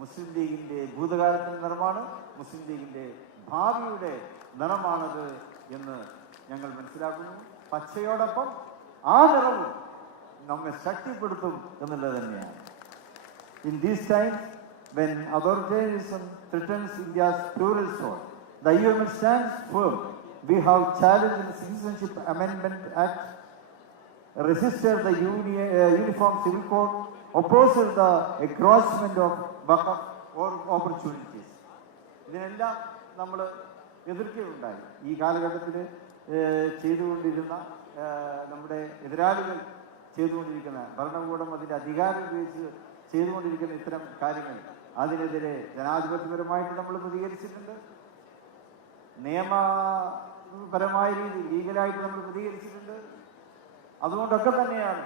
മുസ്ലിം ലീഗിൻ്റെ ഭൂതകാലത്തിൻ്റെ നിറമാണ്, മുസ്ലിം ലീഗിൻ്റെ ഭാവിയുടെ നിറമാണത് എന്ന് ഞങ്ങൾ മനസ്സിലാക്കുന്നു. പച്ചയോടൊപ്പം ആ നിറവും നമ്മെ ശക്തിപ്പെടുത്തും എന്നുള്ളത് തന്നെയാണ്. In these times when authoritarianism threatens India's plural soul, the IUML stands firm. We have challenged the Citizenship Amendment Act, resisted the Uniform Civil Code, opposed the encroachment of Waqf or opportunities. ഇതിനെല്ലാം നമ്മൾ എതിർക്കുകയുണ്ടായി. ഈ കാലഘട്ടത്തിൽ ചെയ്തുകൊണ്ടിരുന്ന നമ്മുടെ എതിരാളികൾ ചെയ്തുകൊണ്ടിരിക്കുന്ന ഭരണകൂടം അതിൻ്റെ അധികാരം ഉപയോഗിച്ച് ചെയ്തുകൊണ്ടിരിക്കുന്ന ഇത്തരം കാര്യങ്ങൾ അതിനെതിരെ ജനാധിപത്യപരമായിട്ട് നമ്മൾ പ്രതികരിച്ചിട്ടുണ്ട്. നിയമപരമായ രീതി ലീഗലായിട്ട് നമ്മൾ പ്രതികരിച്ചിട്ടുണ്ട്. അതുകൊണ്ടൊക്കെ തന്നെയാണ്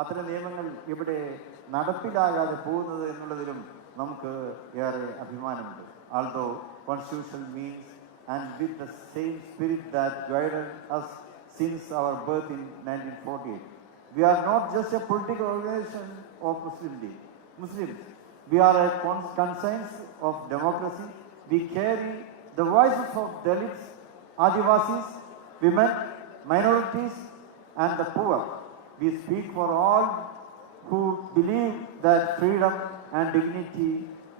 അത്തരം നിയമങ്ങൾ ഇവിടെ നടപ്പിലാകാതെ പോകുന്നത് എന്നുള്ളതിലും നമുക്ക് ഏറെ അഭിമാനമുണ്ട്. Although constitutional means and with the same spirit that guided us since our birth in 1948. We are not just a political organization of Muslims. We are a conscience of democracy. We carry the voices of Dalits, Adivasis, women, minorities, and the poor. We speak for all who believe that freedom and dignity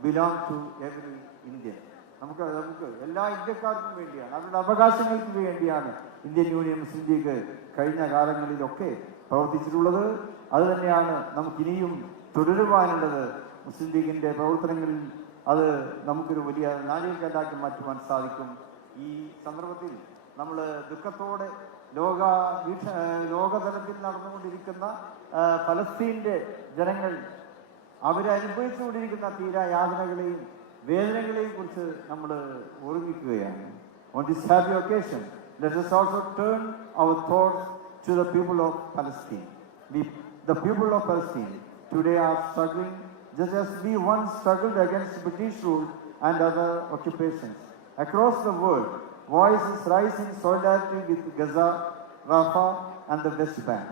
belong to every Indian. നമുക്ക് എല്ലാ ഇന്ത്യക്കാർക്കും വേണ്ടിയാണ്, അവരുടെ അവകാശങ്ങൾക്ക് വേണ്ടിയാണ് Indian union മുസ്ലിം ലീഗ് കഴിഞ്ഞ കാലങ്ങളിലൊക്കെ പ്രവർത്തിച്ചിട്ടുള്ളത്. അതുതന്നെയാണ് നമുക്കിനിയും തുടരുവാനുള്ളത്. മുസ്ലിം ലീഗിൻ്റെ പ്രവർത്തനങ്ങളിൽ അത് നമുക്കൊരു വലിയ നാഴികക്കല്ലാക്കി മാറ്റുവാൻ സാധിക്കും. ഈ സന്ദർഭത്തിൽ നമ്മൾ ദുഃഖത്തോടെ ലോകതലത്തിൽ നടന്നുകൊണ്ടിരിക്കുന്ന ഫലസ്തീൻ്റെ ജനങ്ങൾ അവരനുഭവിച്ചുകൊണ്ടിരിക്കുന്ന തീരായാതനകളെയും വേദനകളെയും കുറിച്ച് നമ്മൾ ഓർമ്മിക്കുകയാണ്. On this happy occasion, let us also turn our thoughts to the people of Palestine. The people of Palestine today are struggling just as we once struggled against British rule and other occupations. Across the world, voices rise in solidarity with Gaza, Rafah, and the West Bank.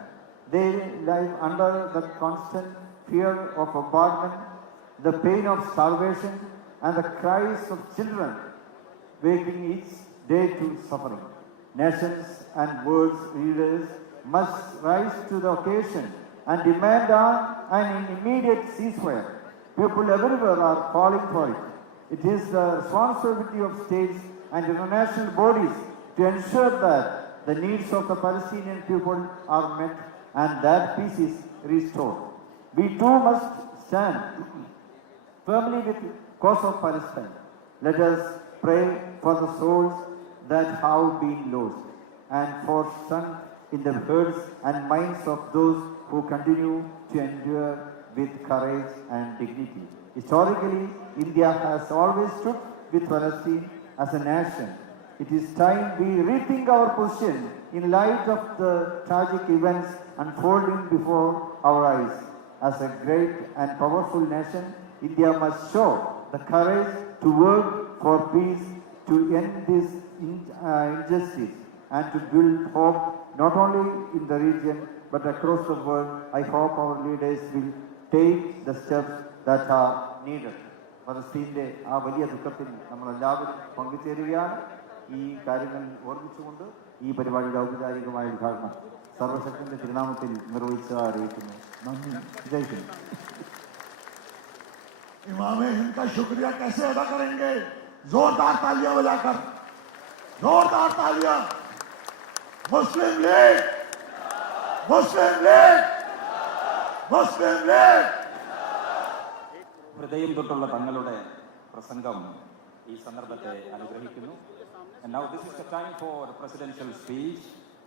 They live under the constant fear of bombardment, the pain of starvation, and the cries of children waking each day to suffering. Nations and world leaders must rise to the occasion and demand an immediate ceasefire. People everywhere are calling for it. It is the responsibility of states and international bodies to ensure that the needs of the Palestinian people are met and that peace is restored. We too must stand firmly with the cause of Palestine. Let us pray for the souls that have been lost and for sunk in the hearts and minds of those who continue to endure with courage and dignity. Historically, India has always stood with Palestine as a nation. It is time we rethink our position in light of the tragic events unfolding before our eyes. As a great and powerful nation, India must show the courage to work for peace, to end this injustice, and to build hope not only in the region but across the world. I hope our leaders will take the steps that are needed. ഫലസ്തീൻ്റെ ആ വലിയ ദുഃഖത്തിൽ നമ്മളെല്ലാവരും പങ്കുചേരുകയാണ്. ഈ കാര്യങ്ങൾ ഓർമ്മിച്ചുകൊണ്ട് ഈ പരിപാടിയുടെ ഔപചാരികമായ ഉദ്ഘാടനം സർവശക്തന്റെ തിരുനാമത്തിൽ നിർവഹിച്ചതായി അറിയിക്കുന്നു. നന്ദി. ജയിക്കുന്നു. इमामे हिंद का शुक्रिया कैसे अदा करेंगे? जोरदार तालियां बजाकर, जोरदार तालियां। मुस्लिम लीग, मुस्लिम लीग, मुस्लिम लीग। ഹൃദയം തൊട്ടുള്ള തങ്ങളുടെ പ്രസംഗം ഈ സന്ദർഭത്തെ അനുഗ്രഹിക്കുന്നു. And now this is the time for presidential speech.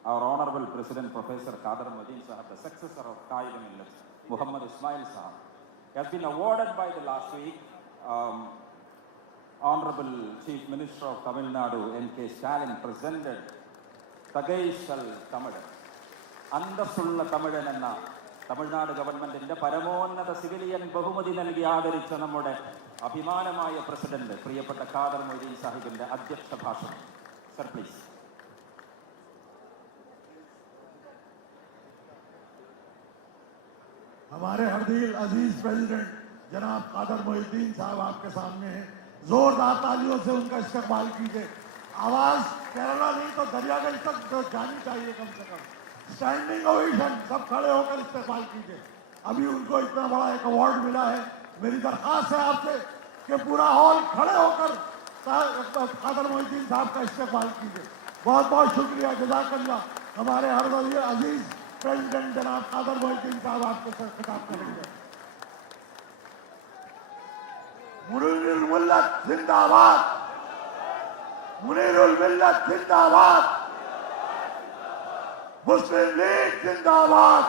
Our honorable President Professor Qadir Madin Sahab, the successor of Quaid-e-Millath, Muhammad Ismail Sahab, has been awarded by the last week Honorable Chief Minister of Tamil Nadu, M.K. Stalin, presented Tagaysal Tamil, അന്തസ്സുള്ള തമിഴൻ എന്ന തമിഴ്നാട് ഗവൺമെന്റിന്റെ പരമോന്നത സിവിലിയൻ ബഹുമതി നൽകി ആദരിച്ച നമ്മുടെ അഭിമാനമായ പ്രസിഡന്റ് പ്രിയപ്പെട്ട ഖാദർ മൊയ്തീൻ സാഹിബിന്റെ അധ്യക്ഷ ഭാഷണം. Sir please. हमारे हरदिल अजीज प्रेसिडेंट जनाब कादर मोइनुद्दीन साहब आपके सामने हैं. जोरदार तालियों से उनका इस्तकबाल कीजिए. आवाज केरला नहीं तो दरियागंज तक तो जानी चाहिए कम से कम. स्टैंडिंग ओवेशन, सब खड़े होकर इस्तकबाल कीजिए. अभी उनको इतना बड़ा एक अवार्ड मिला है. मेरी दरखास्त है आपसे कि पूरा हॉल खड़े होकर कादर मोइनुद्दीन साहब का इस्तकबाल कीजिए. बहुत बहुत शुक्रिया, जज़ाकल्लाह. हमारे हरदिल अजीज प्रेसिडेंट जनाब कादर मोइनुद्दीन साहब आपके साथ खिताब करेंगे. मुस्लिम मिल्लत जिंदाबाद, मुनीरुल मिल्लत जिंदाबाद, मुस्लिम लीग जिंदाबाद।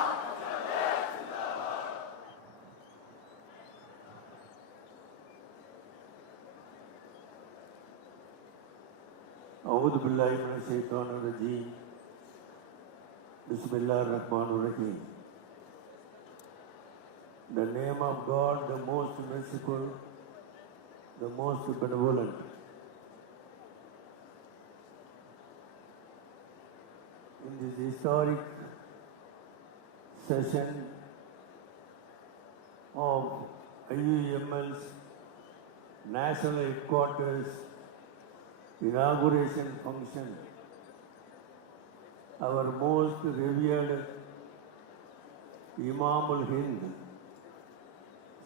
औज़ु बिल्लाहि मिनश शैतानिर रजीम, बिस्मिल्लाहिर रहमानिर रहीम। The name of God, the most merciful, the most benevolent. In this historic session of IUML's National Headquarters Inauguration function, our most revered Imam al-Hind,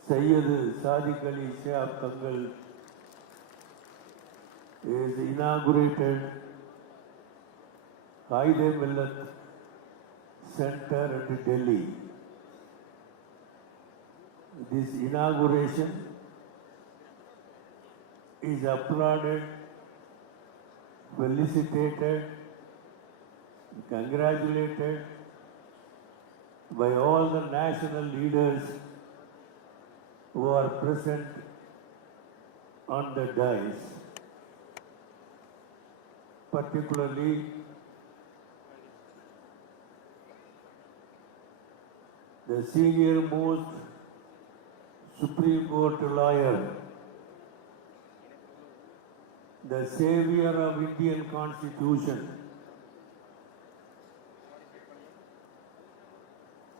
Sayyid Sadiq Ali Shah Kangal, is inaugurated Quaid-e-Millath Center at Delhi. This inauguration is applauded, felicitated, congratulated by all the national leaders who are present on the dais, particularly the senior most Supreme Court lawyer, the savior of Indian Constitution,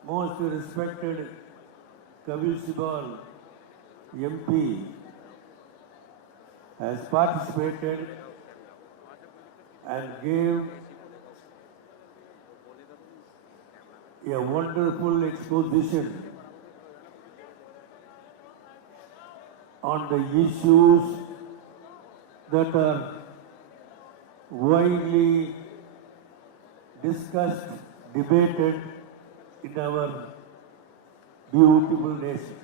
most respected Kabil Sibal MP, has participated and gave a wonderful exposition on the issues that are widely discussed, debated in our beautiful nation.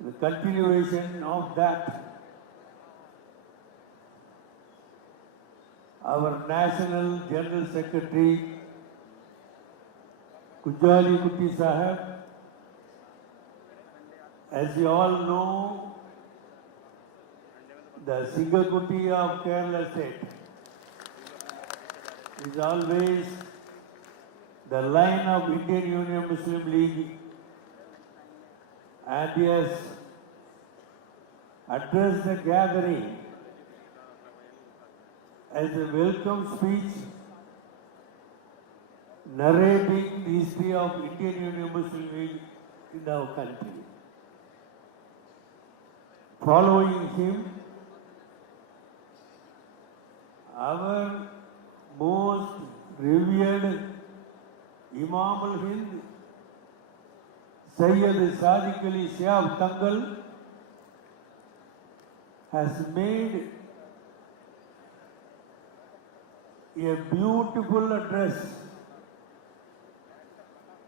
The continuation of that, our National General Secretary Kujali Kutti Sahab, as you all know, the Singakutti of Kerala State is always the line of Indian Union Muslim League, and he has addressed the gathering as a welcome speech narrating the history of Indian Union Muslim League in our country. Following him, our most revered Imam al-Hind, Sayyid Sadiq Ali Shah Kangal, has made a beautiful address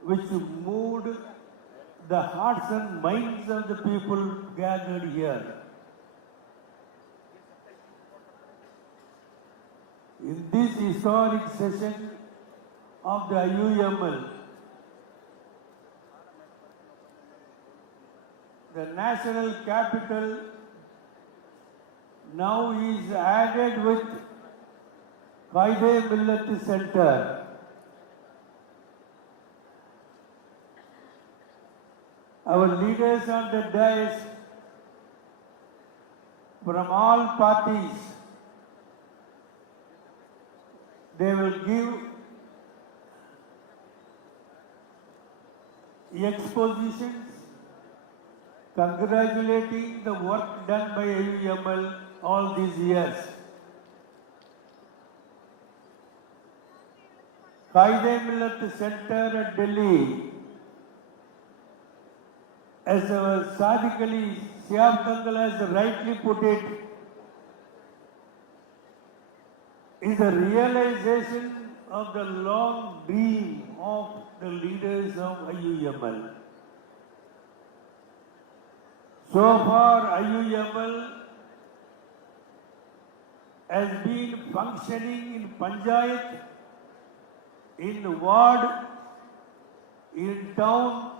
which moved the hearts and minds of the people gathered here. In this historic session of the IUML, the national capital now is added with Quaid-e-Millath Center. Our leaders on the dais from all parties, they will give expositions congratulating the work done by IUML all these years. Quaid-e-Millath Center at Delhi, as our Sadiq Ali Shah Kangal has rightly put it, is a realization of the long dream of the leaders of IUML. So far, IUML has been functioning in Panchayat, in ward, in town,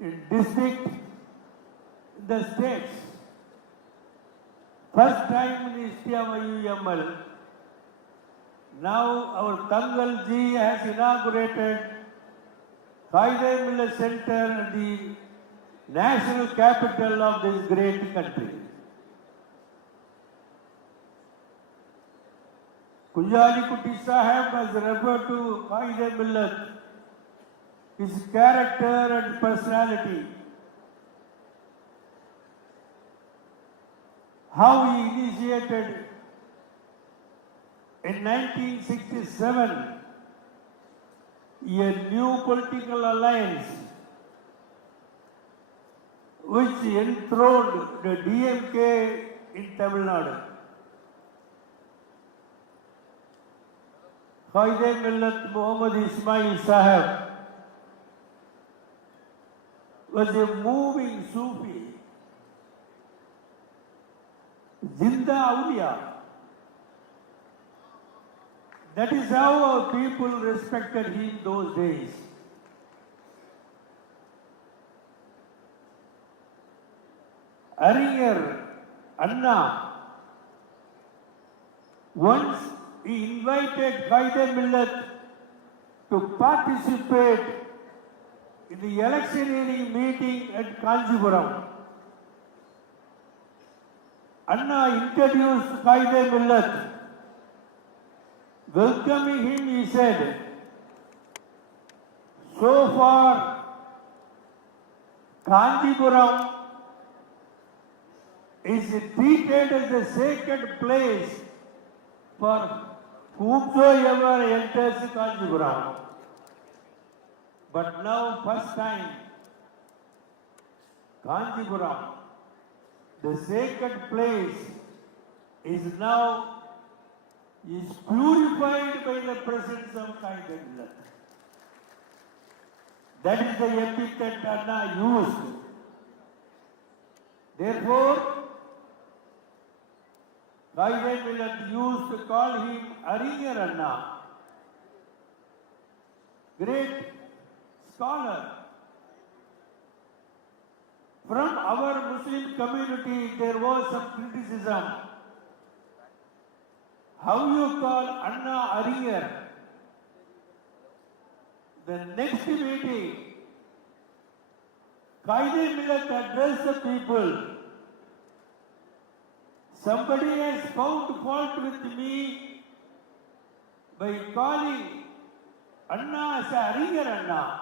in district, in the states. First time in history of IUML. Now our Tangal ji has inaugurated Quaid-e-Millath Center, the national capital of this great country. Kunjali Kuti Sahib has referred to Quaid-e-Millath, his character and personality, how he initiated in 1967 a new political alliance which enthroned the DMK in Tamil Nadu. Quaid-e-Millath Muhammad Ismail Sahib was a moving Sufi, Zinda Awliya. That is how our people respected him those days. Aringer Anna, once he invited Quaid-e-Millath to participate in the electioneering meeting at Kanjipuram. Anna introduced Quaid-e-Millath. Welcoming him, he said, so far, Kanjipuram is treated as a sacred place for whomsoever enters Kanjipuram. But now, first time, Kanjipuram, the sacred place, is now purified by the presence of Quaid-e-Millath. That is the epithet Anna used. Therefore, Quaid-e-Millath used to call him Aringer Anna, great scholar. From our Muslim community, there was some criticism. How you call Anna Aringer? The next meeting, Quaid-e-Millath addressed the people. Somebody has found fault with me by calling Anna as Aringer Anna.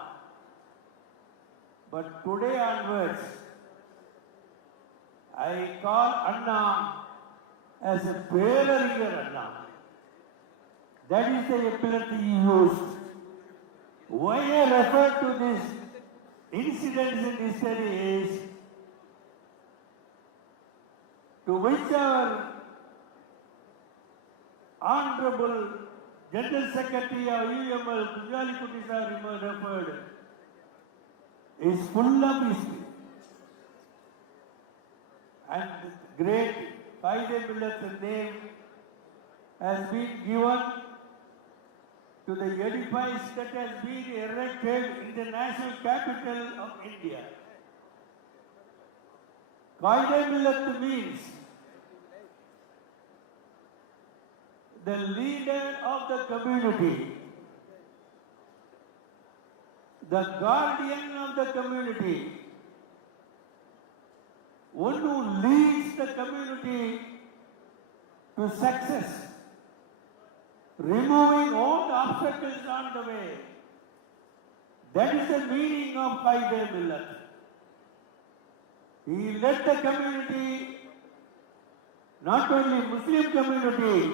But today onwards, I call Anna as a Aringer Anna. That is the epithet he used. Why I refer to this incident in history is to which our Honorable General Secretary of UML, Kunjali Kuti Sahib referred, is full of history. And great Quaid-e-Millath's name has been given to the edifice that has been erected in the national capital of India. Quaid-e-Millath means the leader of the community, the guardian of the community, one who leads the community to success, removing all the obstacles on the way. That is the meaning of Quaid-e-Millath. He led the community, not only Muslim community,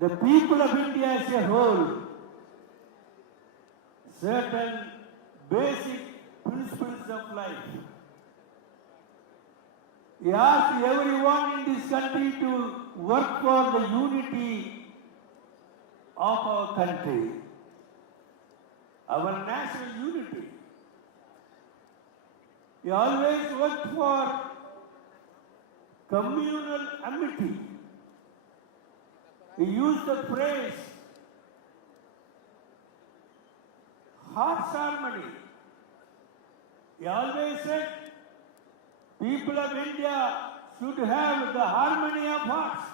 the people of India as a whole, certain basic principles of life. He asked everyone in this country to work for the unity of our country, our national unity. He always worked for communal amity. He used the phrase heart's harmony. He always said people of India should have the harmony of hearts,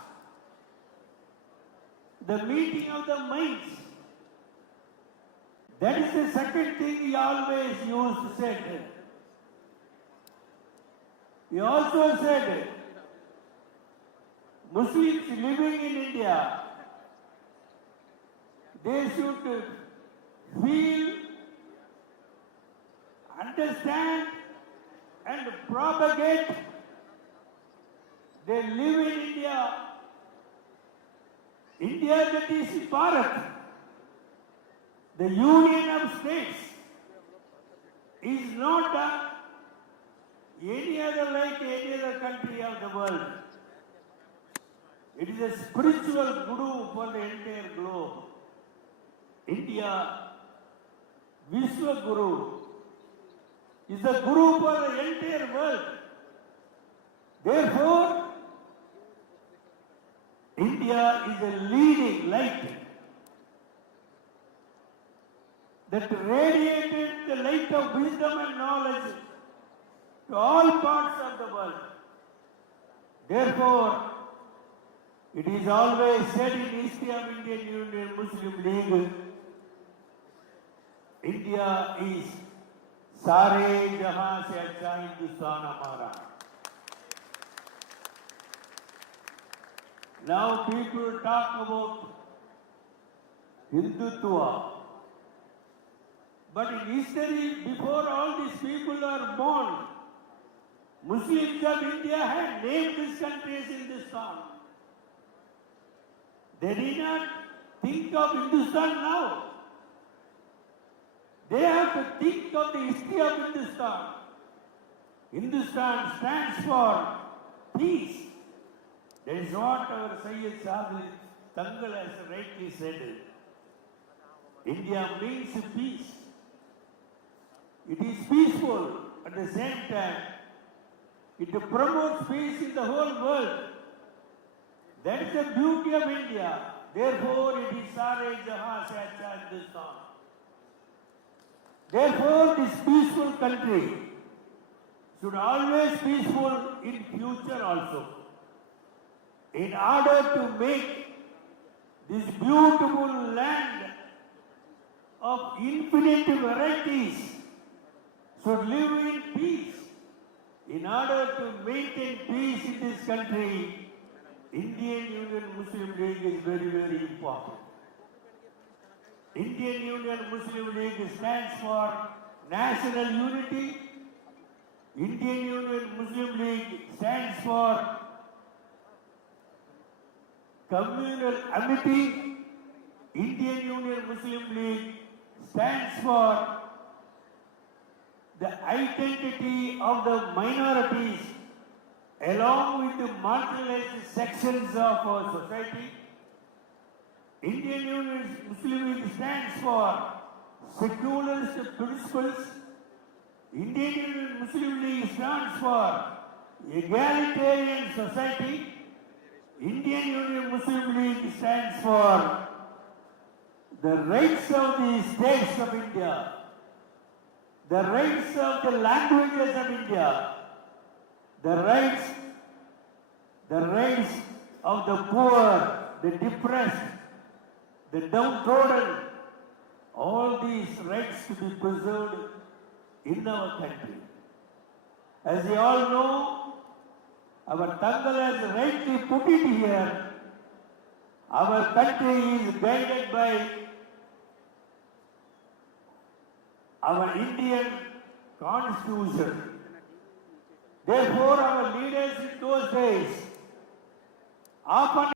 the meeting of the minds. That is the second thing he always used to say. He also said Muslims living in India, they should feel, understand and propagate. They live in India. India that is Bharat, the union of states, is not any other like any other country of the world. It is a spiritual guru for the entire globe. India, Vishwa Guru, is the guru for the entire world. Therefore, India is a leading light that radiated the light of wisdom and knowledge to all parts of the world. Therefore, it is always said in history of Indian Union Muslim League, India is सारे जहां से अच्छा हिंदुस्तान हमारा. Now people talk about Hindutva, but in history, before all these people are born, Muslims of India had named this country as Hindustan. They did not think of Hindustan now. They have to think of the history of Hindustan. Hindustan stands for peace. That is what our Sayyid Sadhguru Tangal has rightly said. India means peace. It is peaceful at the same time. It promotes peace in the whole world. That is the beauty of India. Therefore, it is Sare Jahan Se Acha Hindustan. Therefore, this peaceful country should always be peaceful in future also. In order to make this beautiful land of infinite varieties should live in peace. In order to maintain peace in this country, Indian Union Muslim League is very, very important. Indian Union Muslim League stands for national unity. Indian Union Muslim League stands for communal amity. Indian Union Muslim League stands for the identity of the minorities along with the marginalized sections of our society. Indian Union Muslim League stands for secularist principles. Indian Union Muslim League stands for egalitarian society. Indian Union Muslim League stands for the rights of the states of India, the rights of the languages of India, the rights of the poor, the depressed, the downtrodden, all these rights to be preserved in our country. As you all know, our Tangal has rightly put it here, our country is guided by our Indian Constitution. Therefore, our leaders in those days often